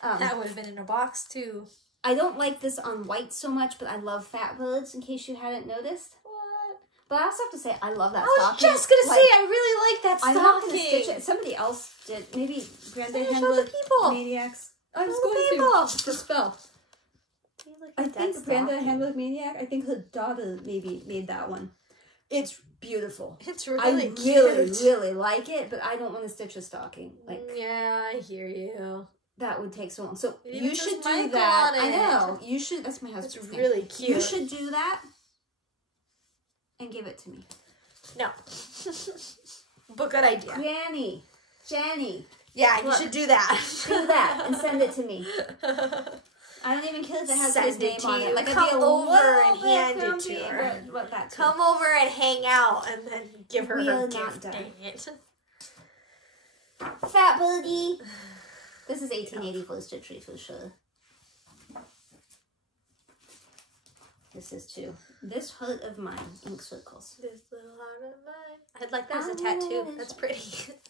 that would have been in a box too. I don't like this on white so much, but I love fat birds, in case you hadn't noticed. What? But I also have to say, I love that I was stocking. just gonna say, I really like that I'm stocking. not gonna stitch it. Somebody else did. Maybe Grande Handbook Maniacs. I was going to just fell. I think Grande Handbook Maniac. I think her daughter maybe made that one. It's beautiful. It's really cute. I really like it, but I don't want to stitch a stocking. Like, yeah, I hear you. That would take so long. So you should do that. I know. You should. That's my husband's It's name. really cute. You should do that and give it to me. No. But good idea. Jenny. Yeah, you should do that. Do that and send it to me. I don't even care if it has his name on it. Like, come over and hand it to her. Come over and hang out and then give her her gift. Dang it. Fat boogie. This is 1884 Stitchy for sure. This is too. This heart of mine, ink circles. This little heart of mine. I'd like that as a tattoo. That's pretty.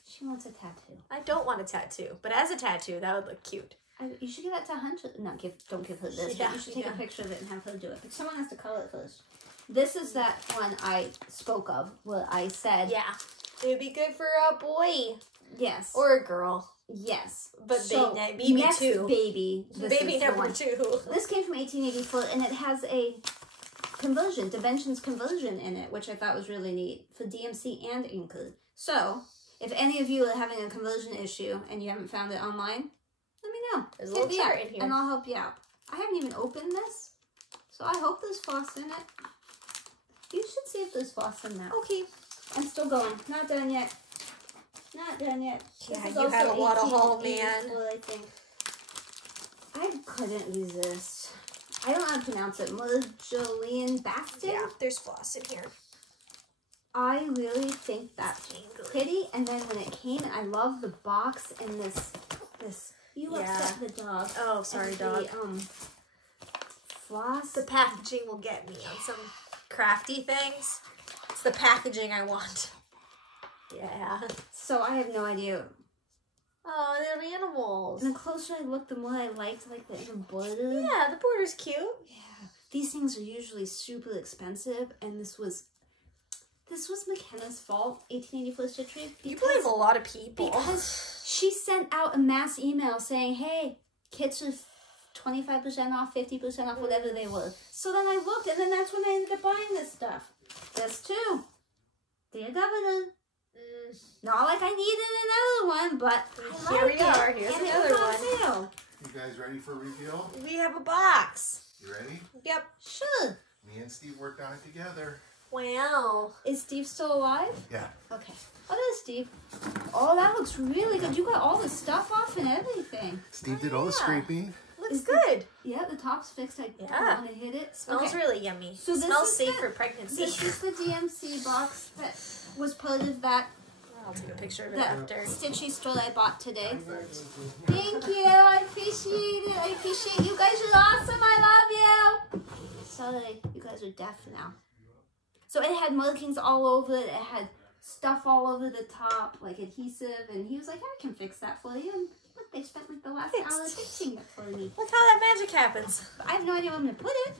She wants a tattoo. I don't want a tattoo, but as a tattoo, that would look cute. You should give that to Hunter. No, don't give her this. Yeah, but you should take a picture of it and have her do it. But someone has to color it first. This is that one I spoke of where I said... Yeah. It would be good for a boy. Yes. Or a girl. Yes. But so baby next two. Baby. Baby number 2. This came from 1884 and it has a conversion, dimensions conversion in it, which I thought was really neat for DMC and Inker. So, if any of you are having a conversion issue and you haven't found it online, let me know. There's a little chart in here. And I'll help you out. I haven't even opened this, so I hope there's floss in it. You should see if there's floss in that. Okay. I'm still going. Not done yet. Not done yet. Yeah, you had a lot of haul, man. I think. I couldn't resist. I don't know how to pronounce it. Marjolaine Baston? Yeah, there's floss in here. I really think that's pretty. And then when it came, I love the box and this. You upset the dog. Oh, sorry, dog. Floss. The packaging will get me on some crafty things. It's the packaging I want. Yeah. So I have no idea. Oh, they're animals. And the closer I looked, the more I liked like the inner border. Yeah, the border's cute. Yeah. These things are usually super expensive, and this was McKenna's fault, 1884 Stitchy. You blame a lot of people. Because she sent out a mass email saying, hey, kits are 25% off, 50% off, whatever they were. So then I looked, and then that's when I ended up buying this stuff. This too. Dear Governor. Not like I needed another one, but here we are. Here's another one. You guys ready for a reveal? We have a box. You ready? Yep. Sure. Me and Steve worked on it together. Wow. Is Steve still alive? Yeah. Okay. Oh, there's Steve. Oh, that looks really good. You got all the stuff off and everything. Steve did all the scraping. Looks good. Yeah, the top's fixed. I don't want to hit it. Smells really yummy. So this smells safe for pregnancy. This is the DMC box that was part of that. I'll take a picture of it after. Stitchy store I bought today. Thank you. I appreciate it. I appreciate you guys are awesome. I love you. Sorry, you guys are deaf now. So it had markings all over it. It had stuff all over the top, like adhesive. And he was like, I can fix that for you. And look, they spent like the last hour fixing it for me. Look how that magic happens. But I have no idea where I'm going to put it.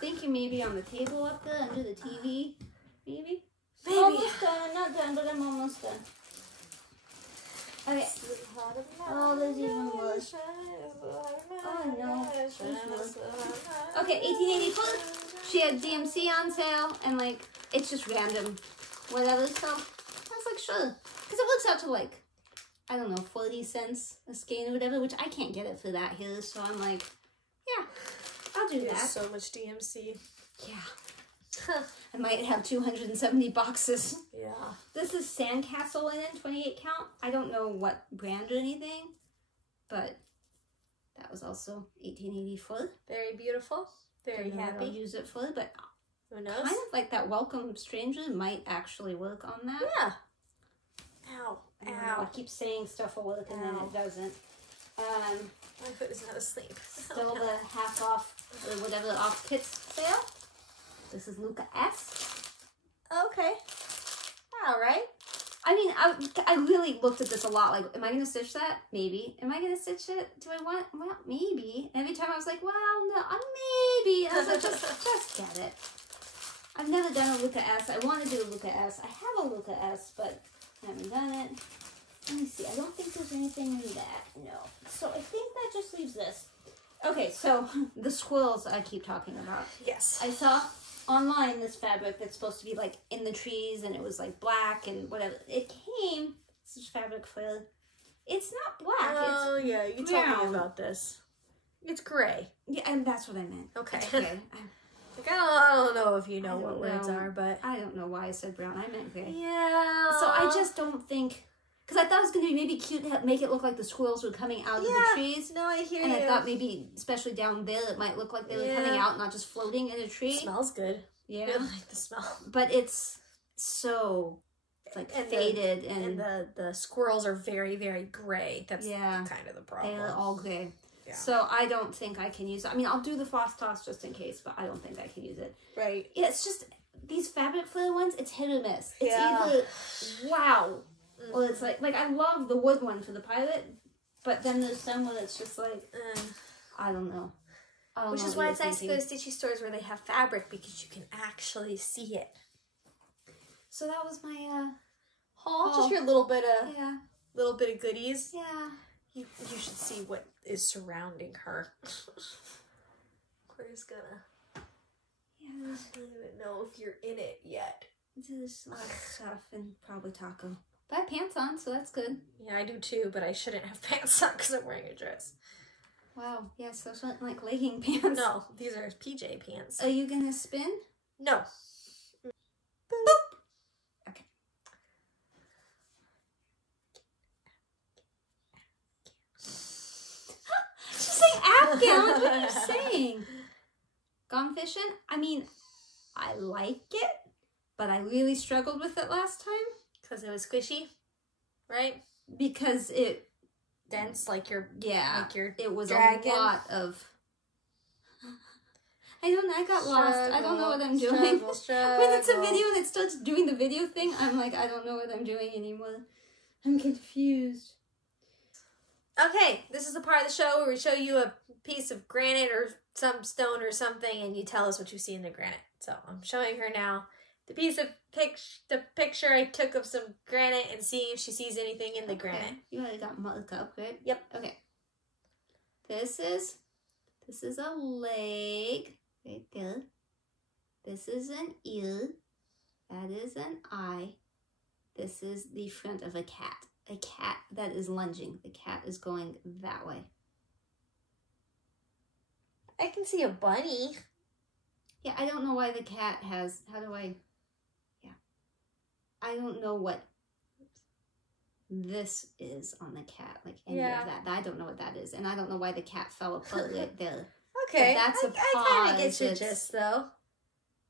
Thinking maybe on the table up there under the TV. Maybe. Maybe. Almost done. I'm not done, but I'm almost done. Okay. Oh, there's even more. Oh, no. There's more. Okay, 1884. She had DMC on sale, and, like, it's just random. Whatever. So, I was like, sure. Because it works out to, like, I don't know, 40 cents a skein or whatever, which I can't get it for that here. So, I'm like, yeah, I'll do that. So much DMC. Yeah. I might have 270 boxes. Yeah. This is Sandcastle linen, 28 count. I don't know what brand or anything, but that was also 1884. Very beautiful. Very happy. I'll use it for, but who knows? Kind of like that Welcome Stranger might actually work on that. Yeah. Ow. Ow. I keep saying stuff will work and then it doesn't. My foot is not asleep. Still the half off or whatever off kits sale. This is Luca S. Okay. All right. I mean, I really looked at this a lot. Like, am I going to stitch that? Maybe. Am I going to stitch it? Do I want? Well, maybe. And every time I was like, well, no, maybe. And I was like, just get it. I've never done a Luca S. I want to do a Luca S. I have a Luca S, but I haven't done it. Let me see. I don't think there's anything in that. No. So I think that just leaves this. Okay, so the squirrels I keep talking about. Yes. I saw online this fabric that's supposed to be like in the trees, and it was like black and whatever. It came, this is fabric for, it's not black. Oh, it's yeah, you told me about this. It's gray. Yeah, and that's what I meant. Okay. It's gray. I don't know if you know what words are, but... I don't know why I said brown. I meant gray. Yeah. So I just don't think... Because I thought it was going to be maybe cute to make it look like the squirrels were coming out of the trees. No, I hear and you. I thought maybe, especially down there, it might look like they were coming out, not just floating in a tree. It smells good. Yeah. I like the smell. But it's so... like faded and the squirrels are very, very gray. That's kind of the problem. They're all gray. Yeah. So I don't think I can use it. I mean, I'll do the floss toss just in case, but I don't think I can use it. Right. Yeah, it's just these fabric flare ones, it's hit or miss. It's either wow, or it's like I love the wood one for the pilot, but then there's some where it's just like I don't know. Which is why it's nice to go to Stitchy stores where they have fabric, because you can actually see it. So that was my just your little bit of goodies. Yeah. You should see what is surrounding her. Claire's gonna. Yeah. I don't even know if you're in it yet. There's a lot of stuff and probably taco. But I have pants on, so that's good. Yeah, I do too, but I shouldn't have pants on because I'm wearing a dress. Wow. Yes, those aren't like legging pants. No, these are PJ pants. Are you gonna spin? No. Afghan, what are you saying? Gone fishing? I mean, I like it, but I really struggled with it last time. Because it was squishy, right? Because it... dense, like your... Yeah, like your it was dragon. A lot of... I got lost. I don't know what I'm doing. When it's a video and it starts doing the video thing, I'm like, I don't know what I'm doing anymore. I'm confused. Okay, this is the part of the show where we show you a piece of granite or some stone or something, and you tell us what you see in the granite. So I'm showing her now the piece of the picture I took of some granite, and see if she sees anything in the granite. You already got marked up, right? Yep. Okay. This is a leg right there. This is an ear. That is an eye. This is the front of a cat. A cat that is lunging. The cat is going that way. I can see a bunny. Yeah, I don't know why the cat has... How do I... Yeah. I don't know what this is on the cat. Like, any of that. I don't know what that is. And I don't know why the cat fell apart right there. Okay. But that's a paw. I kind of get your gist, though.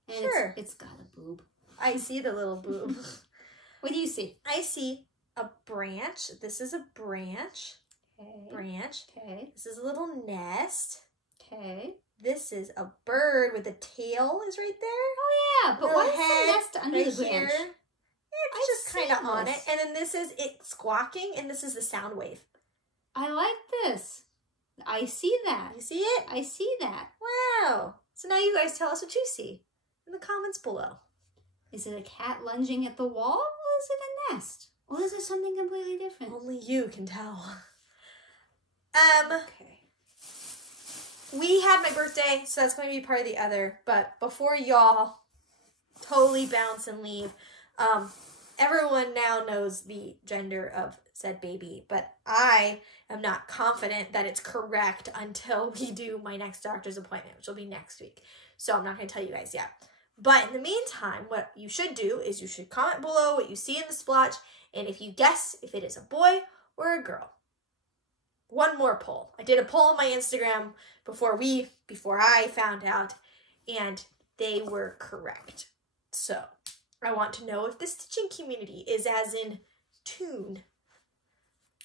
And Sure. It's got a boob. I see the little boob. What do you see? I see a branch. This is a branch. Okay. Branch. Okay. This is a little nest. Okay. This is a bird with a tail is right there. Oh yeah, but why is the nest under the branch? Here. It's just kind of on it. And then this is it squawking, and this is the sound wave. I like this. I see that. You see it? I see that. Wow. So now you guys tell us what you see in the comments below. Is it a cat lunging at the wall, or is it a nest? Or is it something completely different? Only you can tell. Okay. We had my birthday, so that's going to be part of the other. But before y'all totally bounce and leave, everyone now knows the gender of said baby. But I am not confident that it's correct until we do my next doctor's appointment, which will be next week. So I'm not going to tell you guys yet. But in the meantime, what you should do is you should comment below what you see in the splotch, and if you guess if it is a boy or a girl. One more poll. I did a poll on my Instagram before I found out, and they were correct. So I want to know if the stitching community is as in tune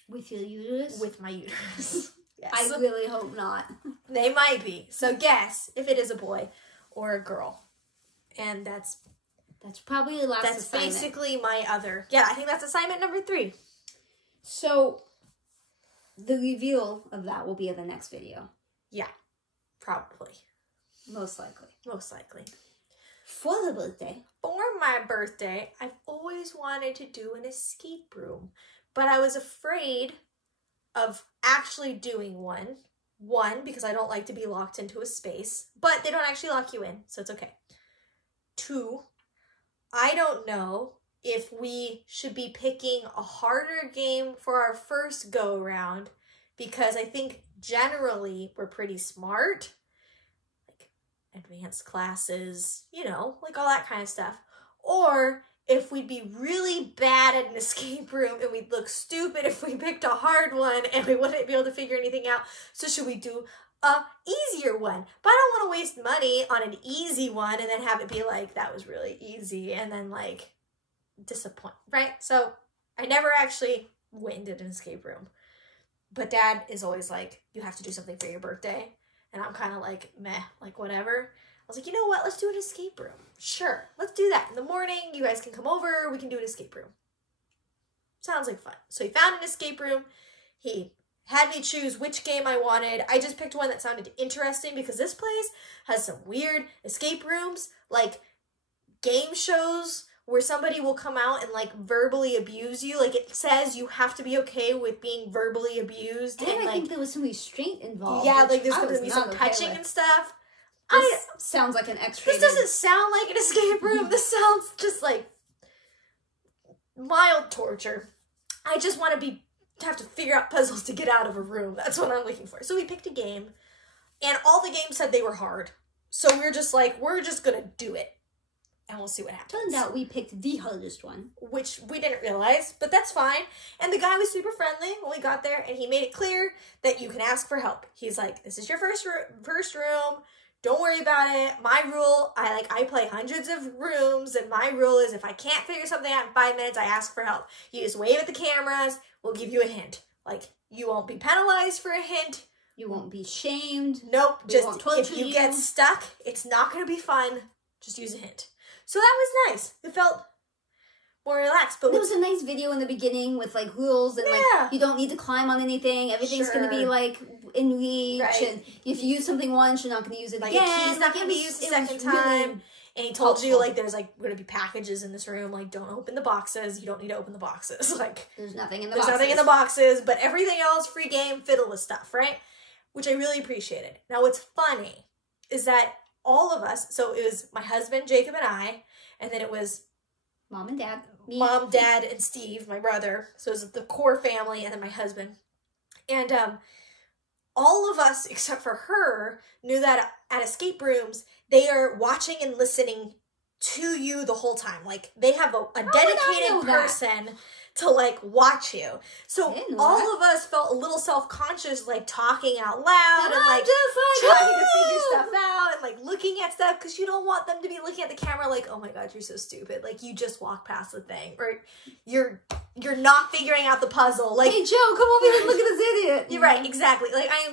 with your uterus? With my uterus. Yes. I really hope not. They might be. So guess if it is a boy or a girl. And that's probably the last assignment. That's basically my other. Yeah, I think that's assignment number 3. So the reveal of that will be in the next video. Yeah, probably. Most likely. Most likely. For the birthday. For my birthday, I've always wanted to do an escape room, but I was afraid of actually doing one. One, because I don't like to be locked into a space, but they don't actually lock you in, so it's okay. Two, I don't know if we should be picking a harder game for our first go around, because I think generally we're pretty smart, like advanced classes, you know, like all that kind of stuff. Or if we'd be really bad at an escape room and we'd look stupid if we picked a hard one and we wouldn't be able to figure anything out. So should we do a easier one? But I don't want to waste money on an easy one and then have it be like, that was really easy, and then like disappoint, right? So I never actually went and did an escape room. But Dad is always like, you have to do something for your birthday. And I'm kind of like, meh, like whatever. I was like, you know what? Let's do an escape room. Sure, let's do that. In the morning, you guys can come over. We can do an escape room. Sounds like fun. So he found an escape room. He had me choose which game I wanted. I just picked one that sounded interesting because this place has some weird escape rooms, like game shows where somebody will come out and like verbally abuse you. Like it says you have to be okay with being verbally abused. And I like, think there was some restraint involved. yeah, like there's I going to was be not some okay touching with. and stuff. This sounds like an X-rated. This doesn't sound like an escape room. This sounds just like mild torture. I just want to have to figure out puzzles to get out of a room. That's what I'm looking for. So we picked a game, and all the games said they were hard. So we're just like, we're just going to do it, and we'll see what happens. Turns out we picked the hardest one. Which we didn't realize, but that's fine. And the guy was super friendly when we got there, and he made it clear that you can ask for help. He's like, this is your first room. Don't worry about it. My rule, I play hundreds of rooms, and my rule is if I can't figure something out in 5 minutes, I ask for help. You just wave at the cameras. We'll give you a hint. Like, you won't be penalized for a hint. You won't be shamed. Nope. We Just won't torture if you get stuck, it's not going to be fun. Just use a hint. So that was nice. It felt more relaxed. But there was a nice video in the beginning with like rules and like you don't need to climb on anything. Everything's going to be like in reach. Right. And if you use something once, you're not going to use it like again. A key's not going to be used the second time. Really, and he told you, like, there's, like, going to be packages in this room. Like, don't open the boxes. You don't need to open the boxes. Like, there's nothing in the boxes. There's nothing in the boxes, but everything else, free game, fiddle with stuff, right? Which I really appreciated. Now, what's funny is that all of us, so it was my husband, Jacob, and I, and then it was Mom and Dad. Me. Mom, Dad, and Steve, my brother. So it was the core family, and then my husband. And all of us, except for her, knew that at escape rooms, they are watching and listening to you the whole time. Like, they have a dedicated person to, like, watch you. So all of us felt a little self-conscious, like, talking out loud and, like, trying to figure stuff out and, like, looking at stuff, because you don't want them to be looking at the camera like, oh my god, you're so stupid. Like, you just walked past the thing. Or you're not figuring out the puzzle. Like, hey, Joe, come over here and look at this idiot. You're right, exactly. Like, I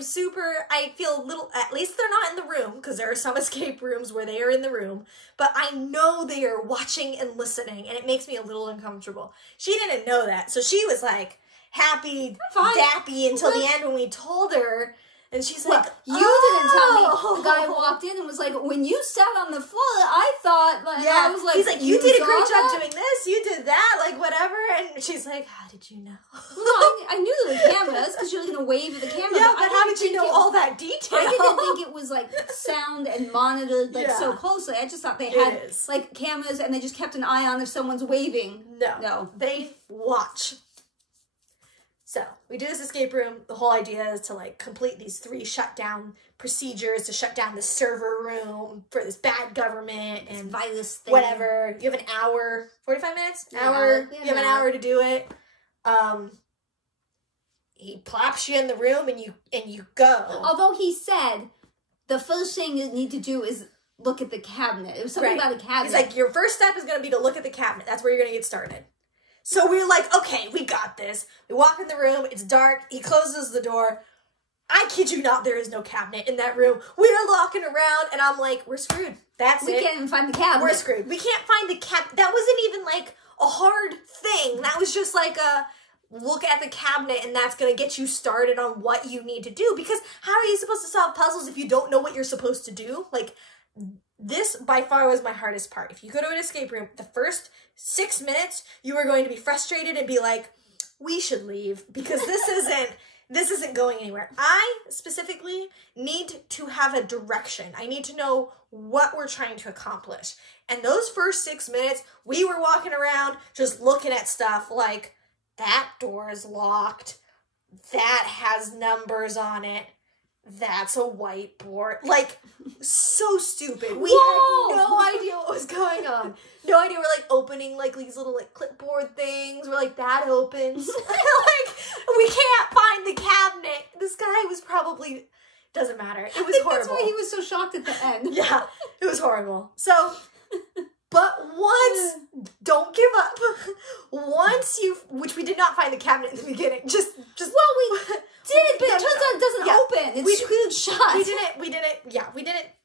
feel a little, at least they're not in the room, because there are some escape rooms where they are in the room, but I know they are watching and listening, and it makes me a little uncomfortable. She didn't know that, so she was, like, happy, dappy until the end when we told her, and she's like, you didn't tell me. The guy walked in and was like, when you sat on the floor, I thought, like, I was like, he's like, you did a great job doing this, you did that, like, whatever, and she's like, how did you know? Well, I knew there were cameras, because you're going to wave at the camera. Yeah, but how did you know all that detail? I didn't think it was, like, sound and monitored, like, so closely. I just thought they had, like, cameras, and they just kept an eye on if someone's waving. No. They watch. So, we do this escape room. The whole idea is to, like, complete these 3 shutdown procedures to shut down the server room for this bad government and virus thing. Whatever. You have an hour, 45 minutes? You have an hour to do it. He plops you in the room and you go. Although he said the first thing you need to do is look at the cabinet. It was something about a cabinet. He's like, your first step is going to be to look at the cabinet. That's where you're going to get started. So we were like, okay, we got this. We walk in the room. It's dark. He closes the door. I kid you not, there is no cabinet in that room. We are looking around, and I'm like, we're screwed. That's it. We can't even find the cabinet. We're screwed. We can't find the cabinet. That wasn't even, like, a hard thing. That was just, like, a look at the cabinet, and that's going to get you started on what you need to do. Because how are you supposed to solve puzzles if you don't know what you're supposed to do? Like, This by far was my hardest part. If you go to an escape room, the first 6 minutes, you are going to be frustrated and be like, we should leave because this isn't going anywhere. I specifically need to have a direction. I need to know what we're trying to accomplish. And those first 6 minutes, we were walking around just looking at stuff like, that door is locked. That has numbers on it. That's a whiteboard. Like, so stupid. We had no idea what was going on. No idea. We're like opening like these little like clipboard things. We're like, that opens. Like, we can't find the cabinet. This guy was probably, doesn't matter. It was horrible. That's why he was so shocked at the end. Yeah, it was horrible. So, but once, don't give up. Once which we did not find the cabinet in the beginning. Just. Well, we did, but it turns out it doesn't open. It's screwed shut. We didn't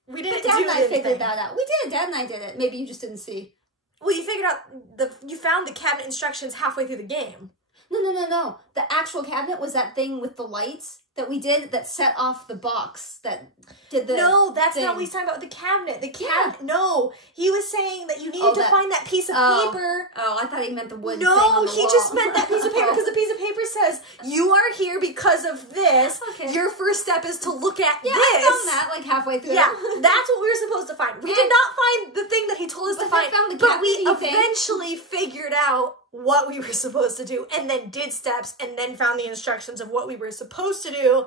But Dad and I figured that out. We did. Dad and I did it. Maybe you just didn't see. Well, you figured out you found the cabinet instructions halfway through the game. No. The actual cabinet was that thing with the lights that we did that set off the box that did the No, that's thing. not what he's talking about. The cabinet. No, he was saying that you needed to find that piece of paper. Oh, I thought he meant the wood thing No, on the he wall. just meant that piece of paper because the piece of paper says, you are here because of this. Okay. Your first step is to look at this. I found that like halfway through. Yeah, that's what we were supposed to find. We did not find the thing that he told us to find, but we eventually figured out what we were supposed to do and then did steps and then found the instructions of what we were supposed to do,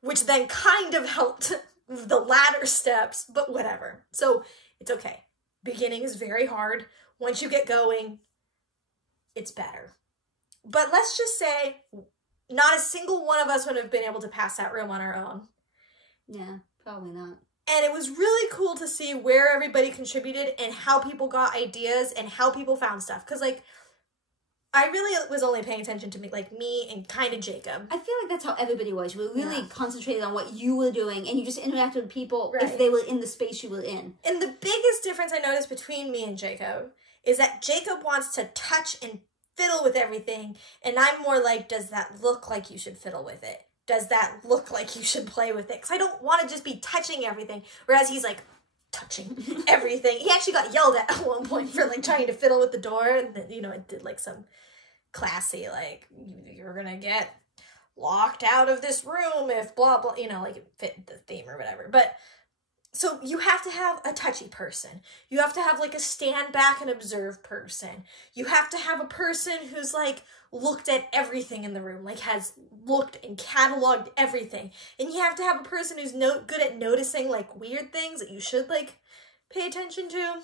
which then kind of helped the latter steps, but whatever. So it's okay. Beginning is very hard. Once you get going, it's better. But let's just say not a single one of us would have been able to pass that room on our own. Yeah, probably not. And it was really cool to see where everybody contributed and how people got ideas and how people found stuff. Because, like, I really was only paying attention to me and kind of Jacob. I feel like that's how everybody was. You were really concentrated on what you were doing, and you just interacted with people if Right. they were in the space you were in. And the biggest difference I noticed between me and Jacob is that Jacob wants to touch and fiddle with everything, and I'm more like, does that look like you should fiddle with it? Does that look like you should play with it? Because I don't want to just be touching everything, whereas he's like, touching everything. He actually got yelled at one point for like trying to fiddle with the door, and then, you know, it did like some classy, like, you're gonna get locked out of this room if blah blah, you know, like it fit the theme or whatever. But so you have to have a touchy person. You have to have like a stand back and observe person. You have to have a person who's like looked at everything in the room, like has looked and cataloged everything. And you have to have a person who's good at noticing like weird things that you should like pay attention to.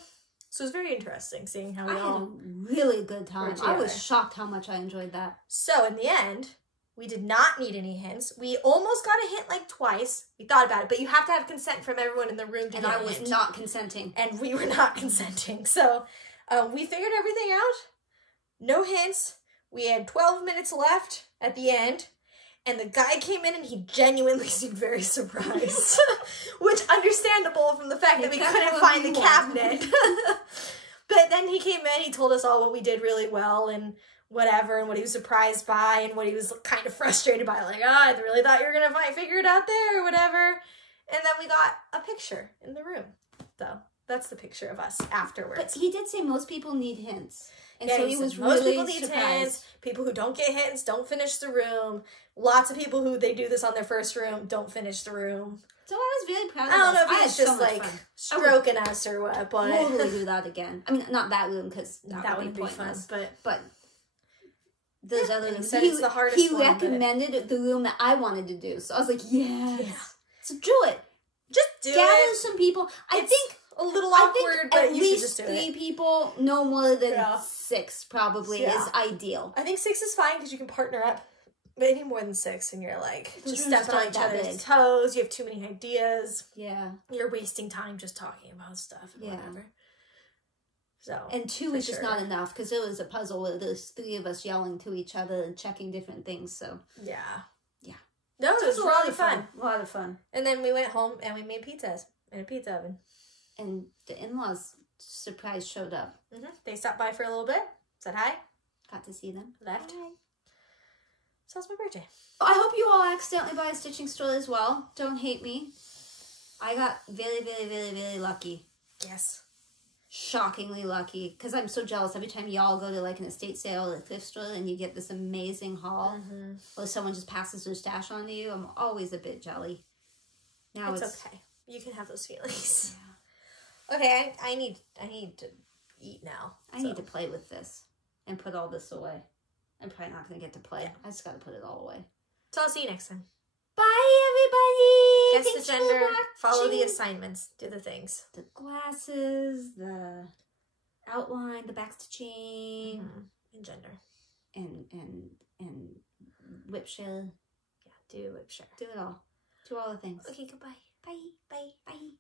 So it's very interesting seeing how we all had a really good time. I was together. shocked how much I enjoyed that. So in the end, we did not need any hints. We almost got a hint like twice. We thought about it, but you have to have consent from everyone in the room to And get I a was hint. not consenting. And we were not consenting. So we figured everything out. No hints. We had 12 minutes left at the end. And the guy came in and he genuinely seemed very surprised. Which understandable from the fact that we couldn't find the cabinet. But then he came in, he told us all what we did really well and whatever, and what he was surprised by and what he was kind of frustrated by. Like, I really thought you were going to figure it out there or whatever. And then we got a picture in the room. So that's the picture of us afterwards. But he did say most people need hints. And Yeah, so he he was said most really people need surprised. hints. People who don't get hints don't finish the room. Lots of people who they do this on their first room don't finish the room. So I was really proud of I don't know us. if had he's so just much like fun. stroking us or what, but Totally do that again. I mean, not that room because that would be fun. But those other and he rooms. said it's the hardest He one, but- recommended the room that I wanted to do, so I was like, yes. Yeah. So do it. Just do Gather it. some people. I It's think a little I awkward, think but at you should least just do 3 it. people, no more than Yeah. 6 probably Yeah. is ideal. I think 6 is fine because you can partner up. But any more than 6 and you're like Those just rooms stepping on aren't each that other's big. toes. You have too many ideas. Yeah. You're wasting time just talking about stuff and Yeah. whatever. So And 2 for is just sure. not enough because it was a puzzle where there's 3 of us yelling to each other and checking different things. So Yeah. Yeah. No, it was a lot really of fun. A lot of fun. And then we went home and we made pizzas in a pizza oven. And the in-laws surprise showed up. They stopped by for a little bit, said hi, Got to see them. left. Hi. So that's my birthday. I hope you all accidentally buy a stitching store as well. Don't hate me. I got very, very, very, very lucky. Yes. Shockingly lucky, because I'm so jealous every time y'all go to like an estate sale or a thrift store and you get this amazing haul, or someone just passes their stash on to you. I'm always a bit jelly. Now It's okay. You can have those feelings. Yeah. Okay, I need to eat now. I need to play with this and put all this away. I'm probably not going to get to play. I just got to put it all away. So I'll see you next time. Bye, everybody. Guess the gender. Follow the assignments. Do the things. The glasses, the outline, the backstitching, And gender. And WIP share. Yeah, do WIP share. Do it all. Do all the things. Okay, goodbye. Bye. Bye. Bye.